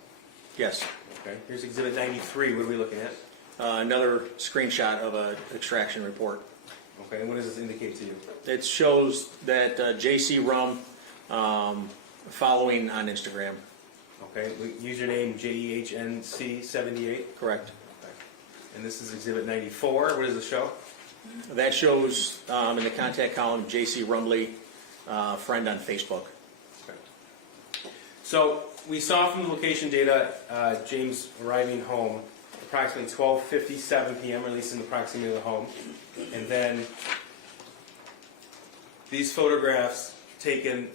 Yes. Okay. Here's Exhibit 93. What are we looking at? Another screenshot of an extraction report. Okay. And what does this indicate to you? It shows that JC Rum following on Instagram. Okay. Username JEHNC78. Correct. Okay. And this is Exhibit 94. What does this show? That shows in the contact column JC Rumbley, friend on Facebook. Okay. So we saw from the location data James arriving home approximately 12:57 p.m., or at least in the proximity of the home. And then these photographs taken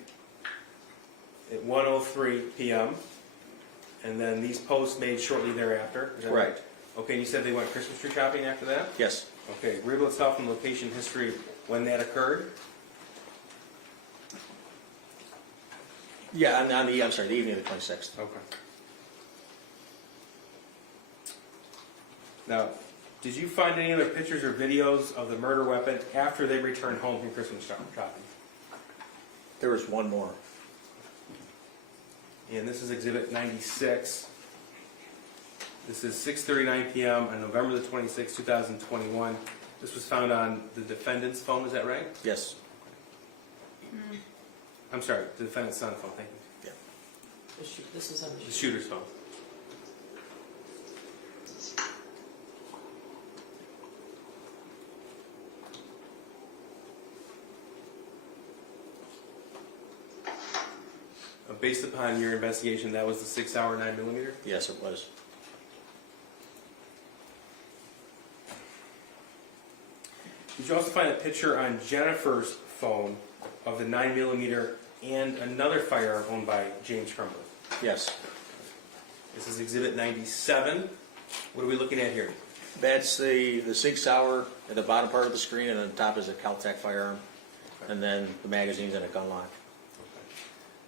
at 1:03 p.m. And then these posts made shortly thereafter. Is that right? Correct. Okay, and you said they went Christmas tree shopping after that? Yes. Okay, were you able to tell from location history when that occurred? Yeah, on the, I'm sorry, the evening of the 26th. Okay. Now, did you find any other pictures or videos of the murder weapon after they returned home from Christmas shopping? There was one more. And this is Exhibit 96. This is 6:39 p.m. on November the 26th, 2021. This was found on the defendant's phone, is that right? Yes. I'm sorry, the defendant's son's phone, thank you. This is on The shooter's phone. Based upon your investigation, that was the 6-hour 9mm? Yes, it was. Did you also find a picture on Jennifer's phone of the 9mm and another firearm owned by James Crumbley? Yes. This is Exhibit 97. What are we looking at here? That's the Sig Sauer at the bottom part of the screen, and on top is a Caltech firearm, and then the magazines and a gun lock.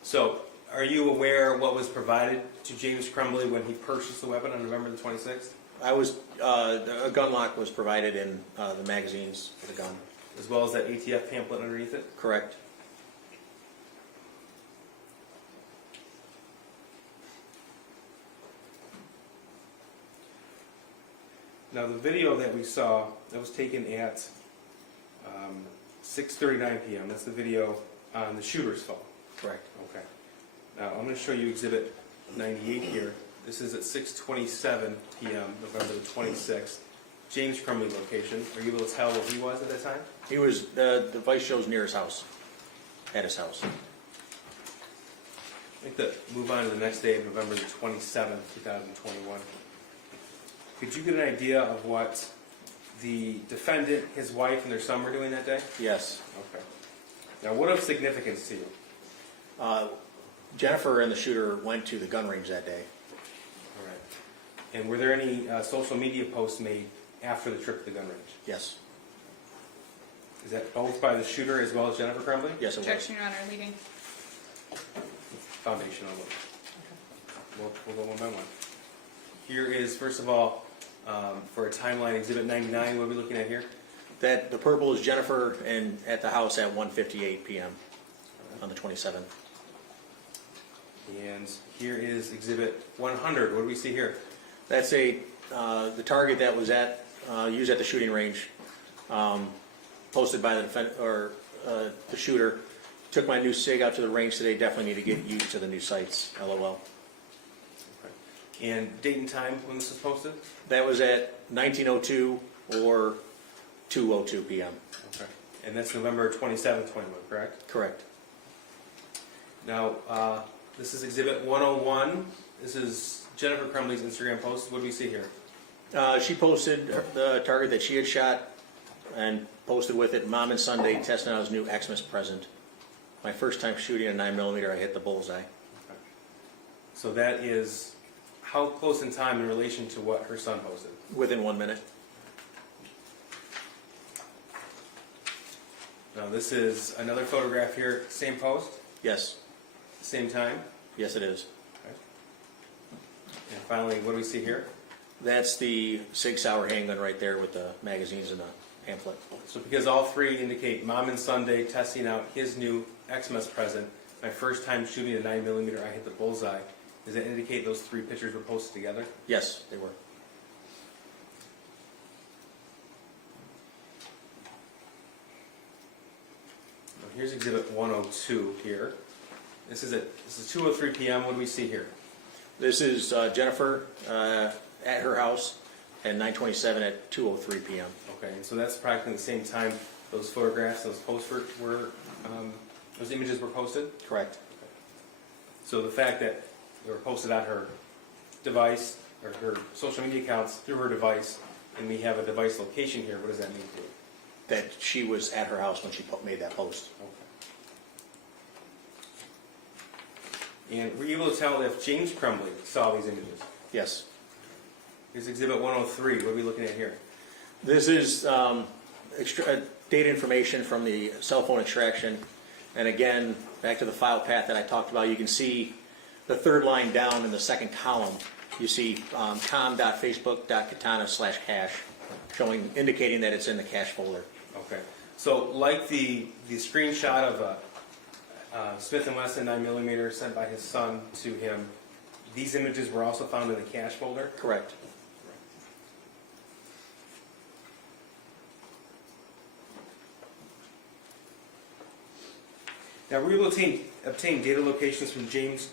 So, are you aware what was provided to James Crumbley when he purchased the weapon on November the 26th? A gun lock was provided in the magazines for the gun. As well as that ATF pamphlet underneath it? Correct. Now, the video that we saw, that was taken at 6:39 p.m. That's the video on the shooter's phone. Correct. Okay. Now, I'm going to show you Exhibit 98 here. This is at 6:27 p.m., November the 26th. James Crumbley location. Are you able to tell where he was at that time? He was, the device shows near his house, at his house. I think that move on to the next day of November the 27th, 2021. Could you get an idea of what the defendant, his wife, and their son were doing that day? Yes. Okay. Now, what of significance to you? Jennifer and the shooter went to the gun range that day. All right. And were there any social media posts made after the trip to the gun range? Yes. Is that both by the shooter as well as Jennifer Crumbley? Yes, it was. Objection, Your Honor, leading. Foundational. We'll go one by one. Here is, first of all, for a timeline, Exhibit 99, what are we looking at here? That, the purple is Jennifer and at the house at 1:58 p.m. on the 27th. And here is Exhibit 100. What do we see here? That's the target that was used at the shooting range, posted by the shooter. Took my new SIG out to the range today. Definitely need to get used to the new sights. LOL. Okay. And date and time when this was posted? That was at 19:02 or 2:02 p.m. Okay. And that's November 27th, 21, correct? Correct. Now, this is Exhibit 101. This is Jennifer Crumbley's Instagram post. What do we see here? She posted the target that she had shot and posted with it, Mom and Sunday testing out his new Xmas present. My first time shooting a 9mm, I hit the bullseye. Okay. So that is how close in time in relation to what her son posted? Within 1 minute. Now, this is another photograph here. Same post? Yes. Same time? Yes, it is. Okay. And finally, what do we see here? That's the Sig Sauer handgun right there with the magazines and the pamphlet. So because all three indicate Mom and Sunday testing out his new Xmas present, my first time shooting a 9mm, I hit the bullseye. Does that indicate those three pictures were posted together? Yes, they were. Now, here's Exhibit 102 here. This is 2:03 p.m. What do we see here? This is Jennifer at her house at 9:27 at 2:03 p.m. Okay, and so that's practically the same time those photographs, those posts were those images were posted? Correct. So the fact that they were posted on her device or her social media accounts through her device, and we have a device location here. What does that mean to you? That she was at her house when she made that post. Okay. And were you able to tell if James Crumbley saw these images? Yes. Here's Exhibit 103. What are we looking at here? This is data information from the cell phone extraction. And again, back to the file path that I talked about, you can see the third line down in the second column. You see com.facebook.katana/cache, indicating that it's in the cache folder. Okay. So like the screenshot of a Smith & Wesson 9mm sent by his son to him, these images were also found in the cache folder? Correct. Now, were you able to obtain data locations from James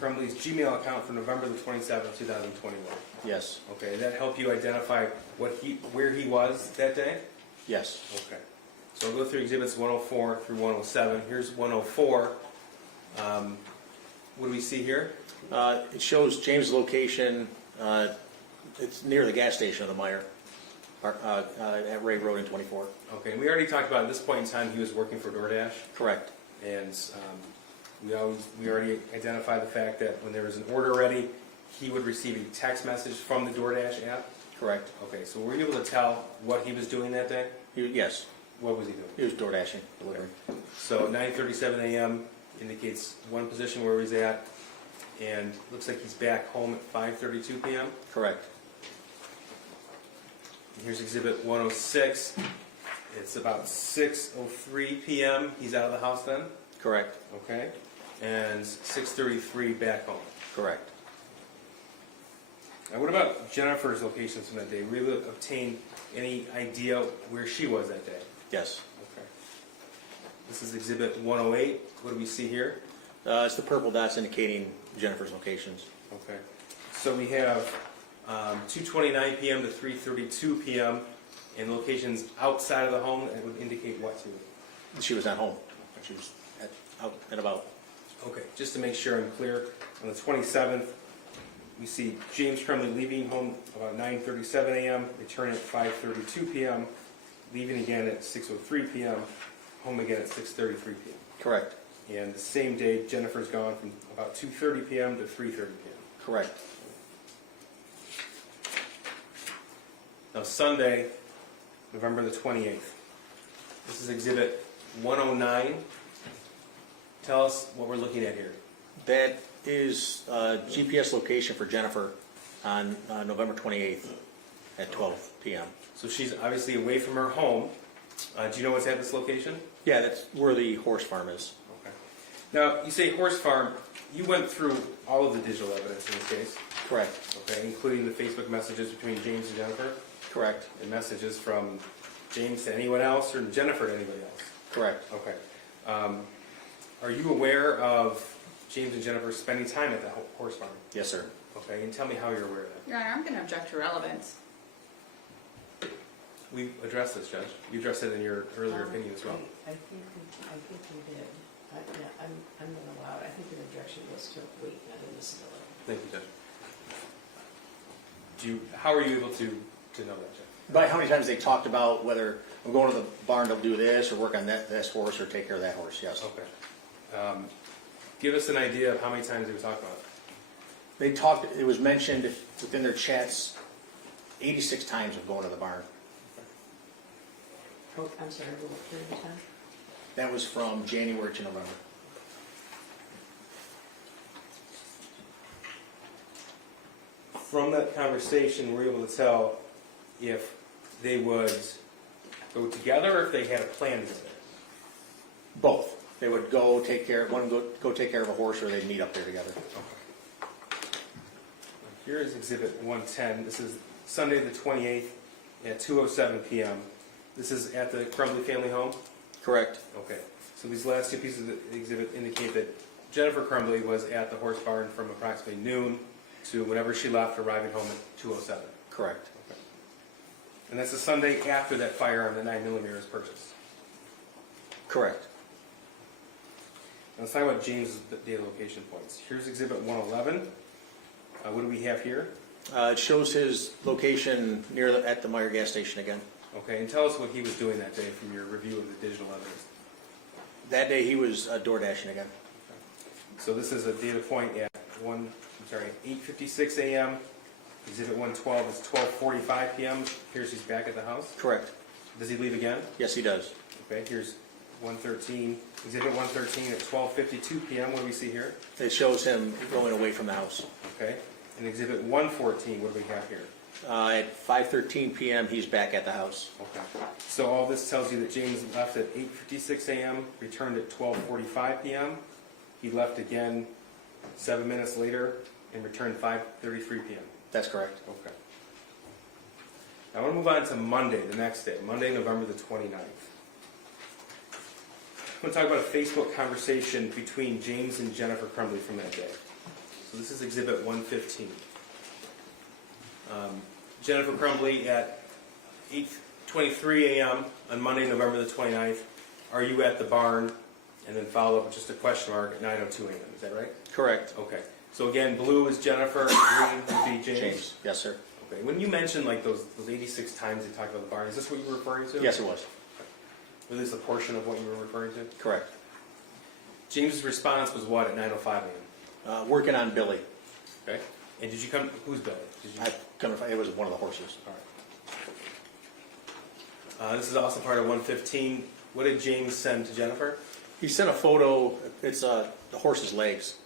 Crumbley's Gmail account for November the 27th, 2021? Yes. Okay, did that help you identify where he was that day? Yes. Okay. So I'll go through exhibits 104 through 107. Here's 104. What do we see here? It shows James' location. It's near the gas station of the Meyer at Ray Road in 24. Okay, we already talked about at this point in time he was working for DoorDash. Correct. And we already identified the fact that when there was an order ready, he would receive a text message from the DoorDash app. Correct. Okay, so were you able to tell what he was doing that day? Yes. What was he doing? He was door dashing, delivering. So 9:37 a.m. indicates one position where he's at, and looks like he's back home at 5:32 p.m. Correct. And here's exhibit 106. It's about 6:03 p.m. He's out of the house then. Correct. Okay, and 6:33 back home. Correct. Now, what about Jennifer's locations from that day? Were you able to obtain any idea where she was that day? Yes. Okay. This is exhibit 108. What do we see here? It's the purple dots indicating Jennifer's locations. Okay. So we have 2:29 p.m. to 3:32 p.m. and locations outside of the home that would indicate what to you? She was not home. She was out and about. Okay, just to make sure I'm clear, on the 27th, we see James Crumbley leaving home about 9:37 a.m., returning at 5:32 p.m., leaving again at 6:03 p.m., home again at 6:33 p.m. Correct. And the same day, Jennifer's gone from about 2:30 p.m. to 3:30 p.m. Correct. Now Sunday, November the 28th. This is exhibit 109. Tell us what we're looking at here. That is GPS location for Jennifer on November 28th at 12 p.m. So she's obviously away from her home. Do you know what's at this location? Yeah, that's where the horse farm is. Okay. Now, you say horse farm. You went through all of the digital evidence in this case, Correct. okay, including the Facebook messages between James and Jennifer, Correct. and messages from James to anyone else or Jennifer to anybody else. Correct. Okay. Are you aware of James and Jennifer spending time at the horse farm? Yes, sir. Okay, and tell me how you're aware of that. Your Honor, I'm going to object to relevance. We addressed this, Judge. You addressed it in your earlier opinion as well. I think we did. I'm going to allow it. I think the objection was to weight, not admissibility. Thank you, Judge. How are you able to know that, Judge? By how many times they talked about whether I'm going to the barn to do this or work on this horse or take care of that horse, yes. Okay. Give us an idea of how many times they would talk about it. They talked, it was mentioned within their chats 86 times of going to the barn. Oh, I'm sorry, what period of time? That was from January to November. From that conversation, we're able to tell if they would go together or if they had a plan together. Both. They would go take care, one would go take care of a horse or they'd meet up there together. Here is Exhibit 110. This is Sunday the 28th at 2:07 p.m. This is at the Crumbley family home? Correct. Okay. So these last two pieces of the exhibit indicate that Jennifer Crumbley was at the horse barn from approximately noon to whenever she left, arriving home at 2:07. Correct. Okay. And that's the Sunday after that firearm, the 9mm, is purchased. Correct. Now let's talk about James' data location points. Here's Exhibit 111. What do we have here? It shows his location at the Meyer gas station again. Okay, and tell us what he was doing that day from your review of the digital evidence. That day he was door dashing again. So this is a data point at 8:56 a.m. Exhibit 112 is 12:45 p.m. Here's he's back at the house. Correct. Does he leave again? Yes, he does. Okay, here's 113, exhibit 113 at 12:52 p.m. What do we see here? It shows him going away from the house. Okay, and exhibit 114, what do we have here? At 5:13 p.m., he's back at the house. Okay, so all this tells you that James left at 8:56 a.m., returned at 12:45 p.m. He left again 7 minutes later and returned 5:33 p.m. That's correct. Okay. Now I want to move on to Monday, the next day, Monday, November the 29th. I want to talk about a Facebook conversation between James and Jennifer Crumbley from that day. So this is exhibit 115. Jennifer Crumbley at 8:23 a.m. on Monday, November the 29th. Are you at the barn? And then follow up with just a question mark at 9:02 a.m. Is that right? Correct. Okay. So again, blue is Jennifer, green would be James. Yes, sir. Okay. When you mentioned like those 86 times you talked about the barn, is this what you were referring to? Yes, it was. Or at least a portion of what you were referring to? Correct. James's response was what at 9:05 a.m.? Working on Billy. Okay. And did you come? Who's Billy? Did you? It was one of the horses. All right. This is also part of 115. What did James send to Jennifer? He sent a photo. It's the horse's legs.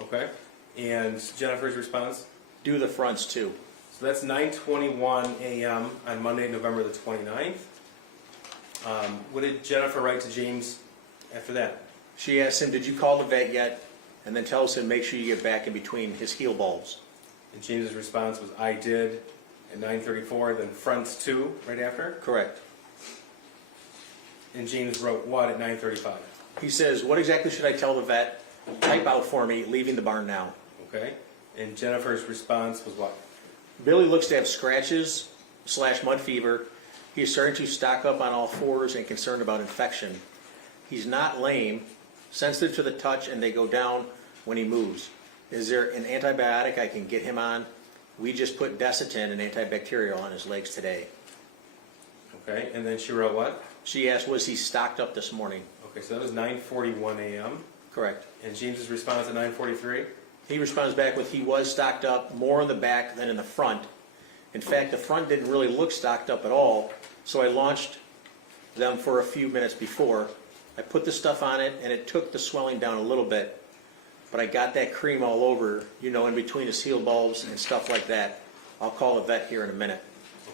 Okay. And Jennifer's response? Do the fronts too. So that's 9:21 a.m. on Monday, November the 29th. What did Jennifer write to James after that? She asked him, "Did you call the vet yet?" And then tells him, "Make sure you get back in between his heel bulbs." And James's response was, I did, at 9:34, then fronts too, right after? Correct. And James wrote what at 9:35? He says, "What exactly should I tell the vet? Type out for me, leaving the barn now." Okay. And Jennifer's response was what? Billy looks to have scratches / mud fever. He's starting to stock up on all fours and concerned about infection. He's not lame, sensitive to the touch, and they go down when he moves. Is there an antibiotic I can get him on? We just put Desitin, an antibacterial, on his legs today. Okay. And then she wrote what? She asked, was he stocked up this morning? Okay, so that was 9:41 a.m. Correct. And James's response at 9:43? He responds back with, he was stocked up more in the back than in the front. In fact, the front didn't really look stocked up at all, so I launched them for a few minutes before. I put the stuff on it, and it took the swelling down a little bit, but I got that cream all over, in between his heel bulbs and stuff like that. I'll call the vet here in a minute.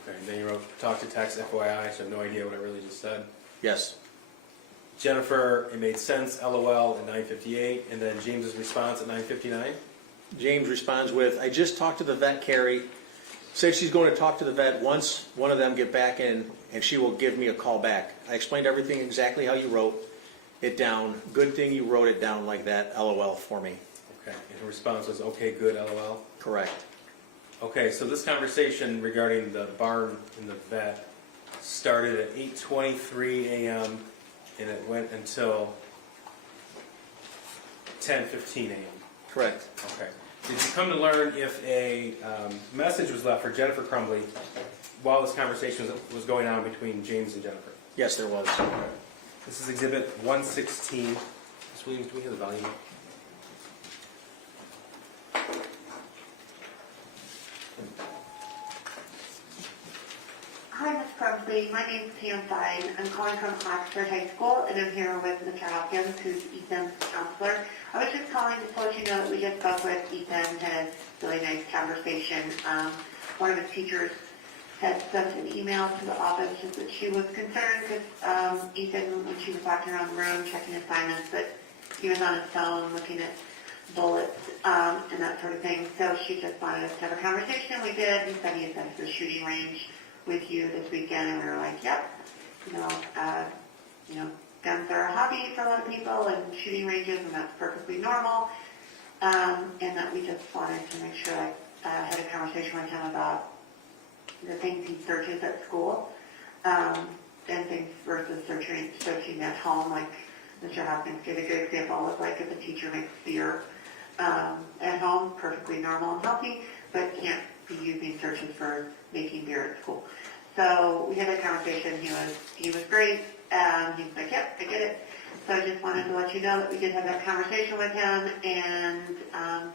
Okay, and then you wrote, talk to text, FYI, so I have no idea what I really just said. Yes. Jennifer, it made sense, LOL, at 9:58, and then James's response at 9:59? James responds with, I just talked to the vet, Carrie. Said she's going to talk to the vet once one of them get back in, and she will give me a call back. I explained everything exactly how you wrote it down. Good thing you wrote it down like that, LOL, for me. Okay, and her response was, okay, good, LOL? Correct. Okay, so this conversation regarding the barn and the vet started at 8:23 a.m. and it went until 10:15 a.m. Correct. Okay. Did you come to learn if a message was left for Jennifer Crumbley while this conversation was going on between James and Jennifer? Yes, there was. This is Exhibit 116. Ms. Williams, do we have the volume? Hi, Ms. Crumbley. My name is Pam Fine. I'm calling from Oxford High School, and I'm here with Mr. Hopkins, who's Ethan's counselor. I was just calling to let you know that we just spoke with Ethan, had a really nice conversation. One of his teachers had sent an email to the office just that she was concerned because Ethan, when she was walking around the room checking assignments, that he was on his phone looking at bullets and that sort of thing. So she just wanted us to have a conversation. We did. He said he had been to the shooting range with you this weekend, and we were like, yep, guns are a hobby for a lot of people, and shooting ranges, and that's perfectly normal. And that we just wanted to make sure I had a conversation with him about the things he searches at school, and things versus searching at home. Like Mr. Hopkins gave a good example of like if a teacher makes fear at home, perfectly normal and healthy. but can't be using searches for making beer at school. So we had a conversation. He was great. He's like, yep, I get it. So I just wanted to let you know that we did have that conversation with him, and I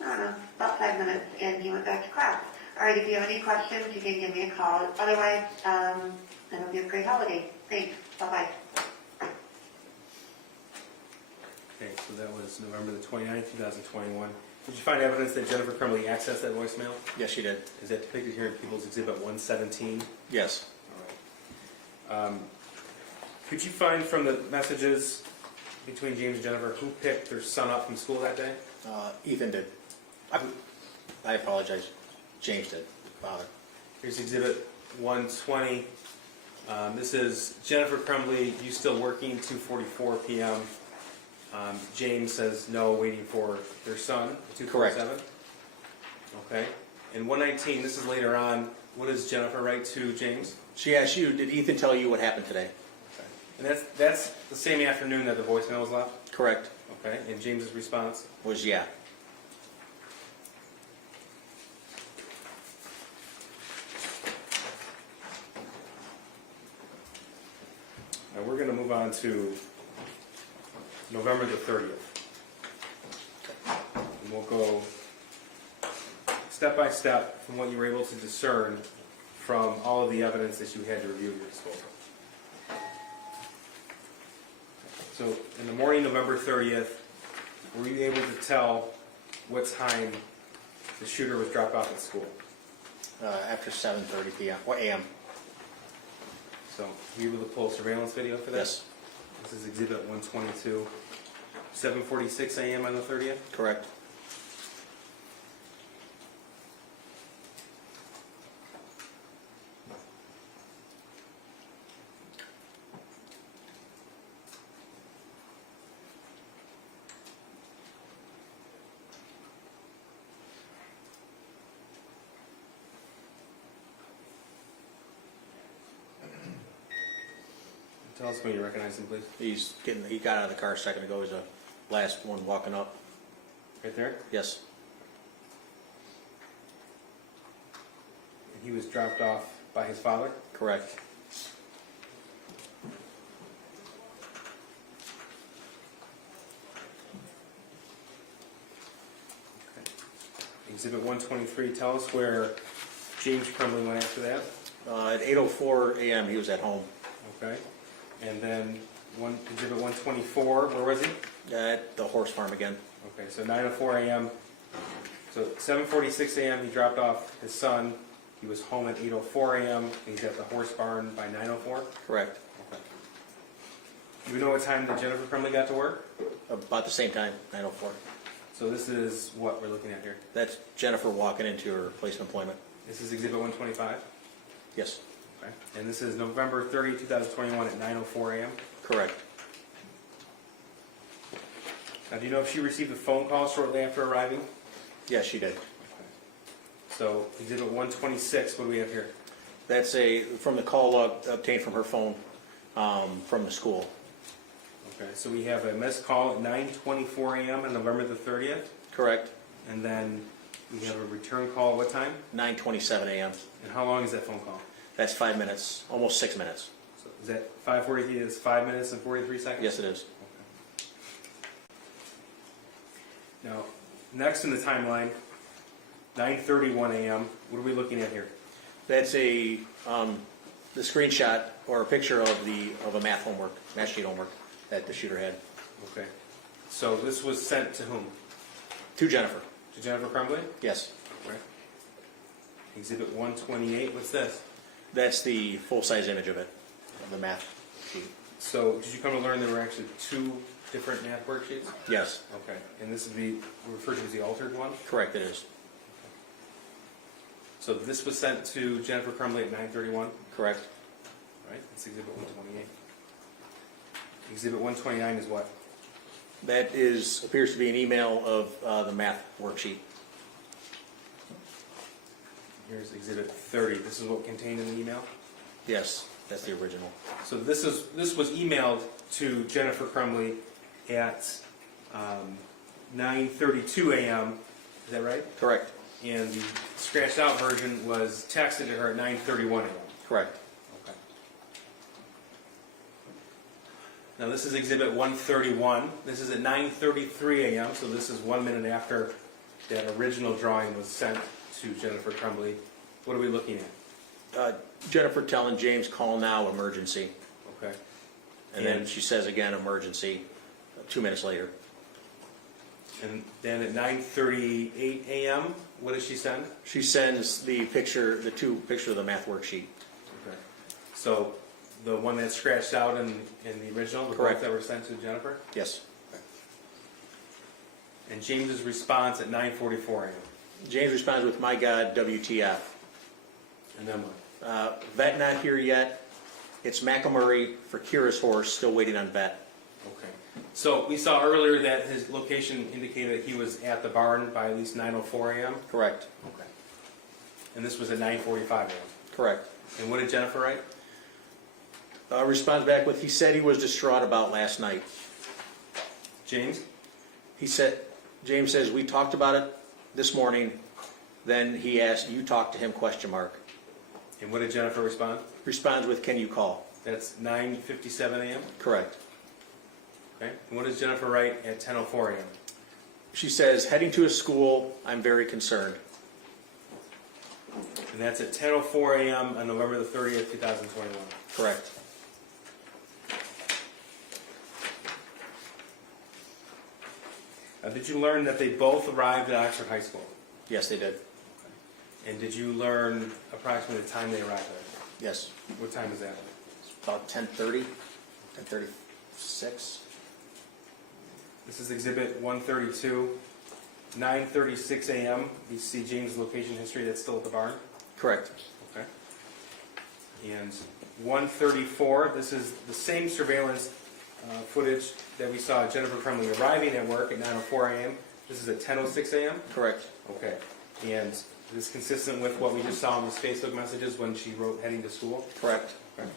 don't know, about 5 minutes, and he went back to class. All right, if you have any questions, you can give me a call. Otherwise, I hope you have a great holiday. Thanks. Bye-bye. Okay, so that was November the 29th, 2021. Did you find evidence that Jennifer Crumbley accessed that voicemail? Yes, she did. Is that depicted here in People's Exhibit 117? Yes. All right. Could you find from the messages between James and Jennifer who picked their son up from school that day? Ethan did. I apologize. James did. Father. Here's Exhibit 120. This is Jennifer Crumbley, you still working, 2:44 p.m. James says no, waiting for their son, 2:47. Okay. And 119, this is later on. What does Jennifer write to James? She asked you, did Ethan tell you what happened today? Okay. And that's the same afternoon that the voicemail was left? Correct. Okay. And James's response? Was yeah. Now we're going to move on to November the 30th. And we'll go step by step from what you were able to discern from all of the evidence that you had to review at your disposal. So in the morning, November 30th, were you able to tell what time the shooter was dropped off at school? After 7:30 p.m. or a.m. So were you able to pull surveillance video for this? Yes. This is Exhibit 122. 7:46 a.m. on the 30th? Correct. Tell us when you recognize him, please. He got out of the car a second ago. He's the last one walking up. Right there? Yes. And he was dropped off by his father? Correct. Okay. Exhibit 123, tell us where James Crumbley went after that. At 8:04 a.m. he was at home. Okay. And then Exhibit 124, where was he? At the horse farm again. Okay, so 9:04 a.m. So 7:46 a.m. he dropped off his son. He was home at 8:04 a.m. He's at the horse barn by 9:04? Correct. Okay. Do you know what time that Jennifer Crumbley got to work? About the same time, 9:04. So this is what we're looking at here. That's Jennifer walking into her place of employment. This is Exhibit 125? Yes. Okay. And this is November 30, 2021 at 9:04 a.m.? Correct. Now, do you know if she received a phone call shortly after arriving? Yes, she did. So, Exhibit 126, what do we have here? That's from the call log obtained from her phone from the school. Okay, so we have a missed call at 9:24 a.m. on November the 30th, Correct. and then we have a return call at what time? 9:27 a.m. And how long is that phone call? That's 5 minutes, almost 6 minutes. So is that 5:43? Is 5 minutes and 43 seconds? Yes, it is. Okay. Now, next in the timeline, 9:31 a.m. What are we looking at here? That's the screenshot or a picture of a math sheet homework that the shooter had. Okay. So this was sent to whom? To Jennifer. To Jennifer Crumbley? Yes. Right. Exhibit 128, what's this? That's the full-size image of it, of the math sheet. So did you come to learn there were actually two different math worksheets? Yes. Okay. And this is referred to as the altered one? Correct, it is. So this was sent to Jennifer Crumbley at 9:31? Correct. Right? That's Exhibit 128. Exhibit 129 is what? That appears to be an email of the math worksheet. Here's Exhibit 30. This is what contained in the email? Yes, that's the original. So this was emailed to Jennifer Crumbley at 9:32 a.m. Is that right? Correct. And the scratched out version was texted to her at 9:31 a.m. Correct. Okay. Now this is exhibit 131. This is at 9:33 a.m., so this is 1 minute after that original drawing was sent to Jennifer Crumbley. What are we looking at? Jennifer telling James, call now, emergency. Okay. And then she says again, emergency, 2 minutes later. And then at 9:38 a.m., what does she send? She sends the picture, the two picture of the math worksheet. Okay. So the one that's scratched out in the original, the Correct. both that were sent to Jennifer? Yes. And James's response at 9:44 a.m. James responds with, my God, WTF. And then what? Vet not here yet. It's McElmurray for Kira's horse, still waiting on vet. Okay. So we saw earlier that his location indicated he was at the barn by at least 9:04 a.m. Correct. Okay. And this was at 9:45 a.m. Correct. And what did Jennifer write? Responds back with, he said he was distraught about last night. James? James says, we talked about it this morning. Then he asked, you talked to him, question mark. And what did Jennifer respond? Responds with, can you call? That's 9:57 a.m. Correct. Okay. And what does Jennifer write at 10:04 a.m.? She says, heading to a school, I'm very concerned. And that's at 10:04 a.m. on November the 30th, 2021. Correct. Did you learn that they both arrived at Oxford High School? Yes, they did. And did you learn approximately the time they arrived there? Yes. What time is that? About 10:30, 10:36. This is exhibit 132, 9:36 a.m. You see James' location history that's still at the barn? Correct. Okay. And 134, this is the same surveillance footage that we saw Jennifer Crumbley arriving at work at 9:04 a.m. This is at 10:06 a.m.? Correct. Okay. And this is consistent with what we just saw in these Facebook messages when she wrote heading to school? Correct. Okay.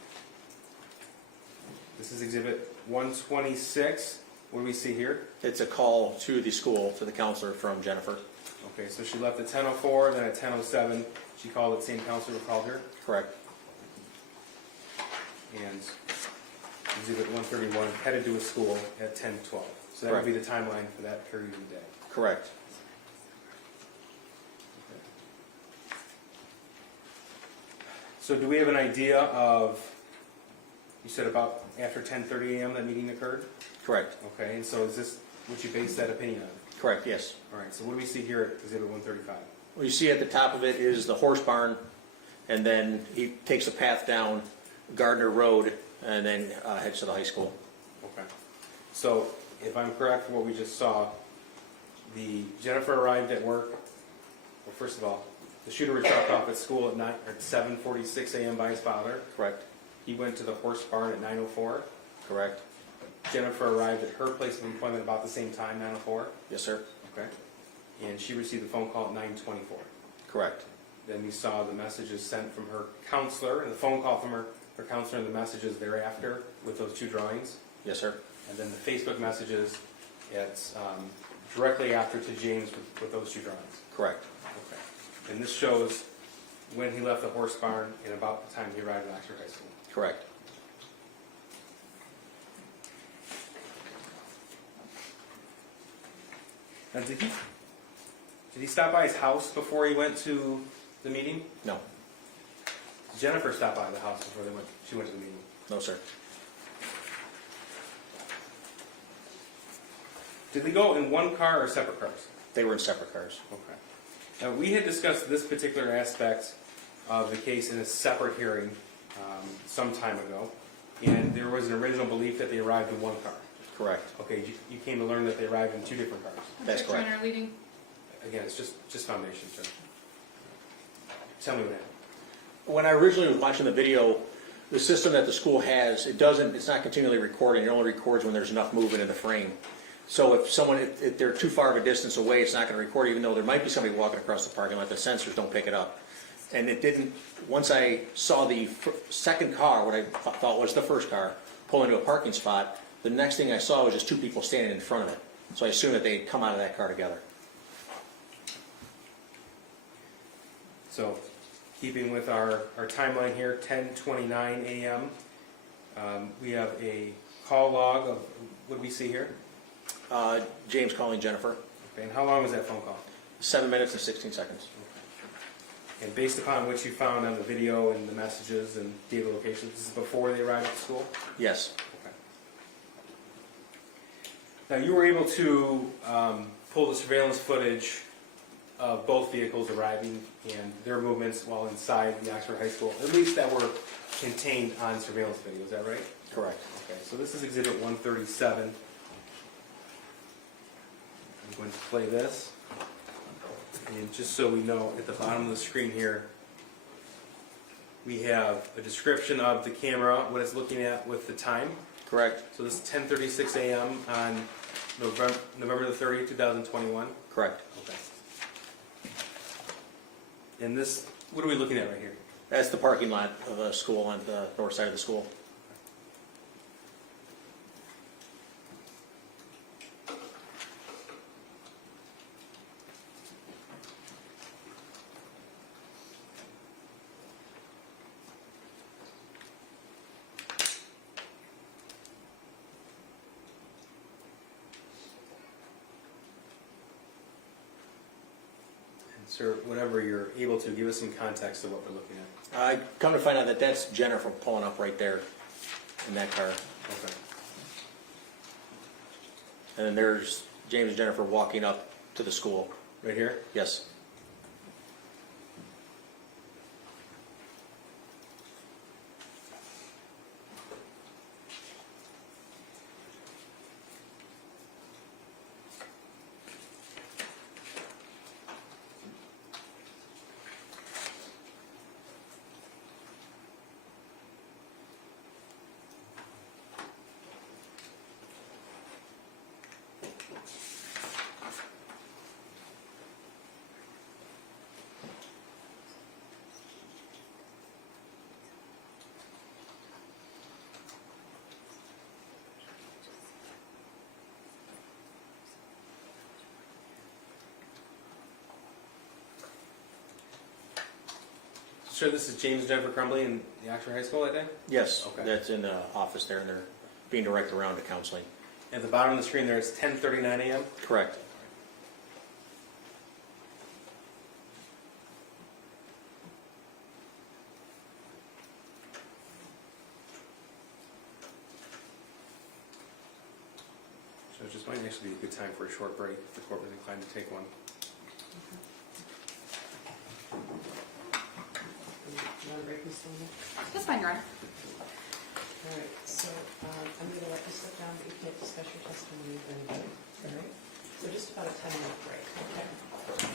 This is exhibit 126. What do we see here? It's a call to the school, to the counselor from Jennifer. Okay, so she left at 10:04, then at 10:07, she called the same counselor who called her. Correct. And exhibit 131, headed to a school at 10:12. So that would be the timeline for that period of the day. Correct. So do we have an idea of, you said about after 10:30 a.m. that meeting occurred? Correct. Okay, and so is this what you base that opinion on? Correct, yes. All right, so what do we see here at exhibit 135? What you see at the top of it is the horse barn, and then he takes a path down Gardner Road, and then heads to the high school. Okay. So if I'm correct from what we just saw, Jennifer arrived at work. Well, first of all, the shooter was dropped off at school at 7:46 a.m. by his father. Correct. He went to the horse barn at 9:04. Correct. Jennifer arrived at her place of employment about the same time, 9:04. Yes, sir. Okay. And she received a phone call at 9:24. Correct. Then we saw the messages sent from her counselor, and the phone call from her counselor, and the messages thereafter with those two drawings. Yes, sir. And then the Facebook messages directly after to James with those two drawings. Correct. Okay. And this shows when he left the horse barn and about the time he arrived at Oxford High School. Correct. Now, did he stop by his house before he went to the meeting? No. Jennifer stopped by the house before she went to the meeting. No, sir. Did they go in one car or separate cars? They were in separate cars. Okay. Now, we had discussed this particular aspect of the case in a separate hearing some time ago, and there was an original belief that they arrived in one car. Correct. Okay, you came to learn that they arrived in two different cars. That's correct. Objection or leading? Again, it's just foundation, sir. Tell me what happened. When I originally was watching the video, the system that the school has, it's not continually recording. It only records when there's enough movement in the frame. So if they're too far of a distance away, it's not going to record, even though there might be somebody walking across the parking lot. The sensors don't pick it up. And it didn't, once I saw the second car, what I thought was the first car, pull into a parking spot, the next thing I saw was just two people standing in front of it. So I assumed that they'd come out of that car together. So, keeping with our timeline here, 10:29 a.m. We have a call log of, what do we see here? James calling Jennifer. Okay, and how long was that phone call? 7 minutes and 16 seconds. And based upon what you found on the video and the messages and data locations, this is before they arrived at school? Yes. Okay. Now, you were able to pull the surveillance footage of both vehicles arriving and their movements while inside the Oxford High School, at least that were contained on surveillance video, is that right? Correct. Okay, so this is Exhibit 137. I'm going to play this. And just so we know, at the bottom of the screen here, we have a description of the camera, what it's looking at with the time. Correct. So this is 10:36 a.m. on November the 30th, 2021. Correct. Okay. And this, what are we looking at right here? That's the parking lot of the school on the north side of the school. Sir, whatever you're able to, give us some context of what we're looking at. I come to find out that that's Jennifer pulling up right there in that car. Okay. And then there's James and Jennifer walking up to the school. Right here? Yes. Sure, this is James and Jennifer Crumbley in the Oxford High School that day? Yes. Okay. That's in the office there, and they're being directed around to counseling. At the bottom of the screen there, it's 10:39 a.m. Correct. So it just might actually be a good time for a short break if the court was inclined to take one. You want to break this thing? That's fine, Your Honor. All right, so I'm going to let you sit down, but you can't discuss your testimony with anybody. All right? So just about a 10-minute break, okay?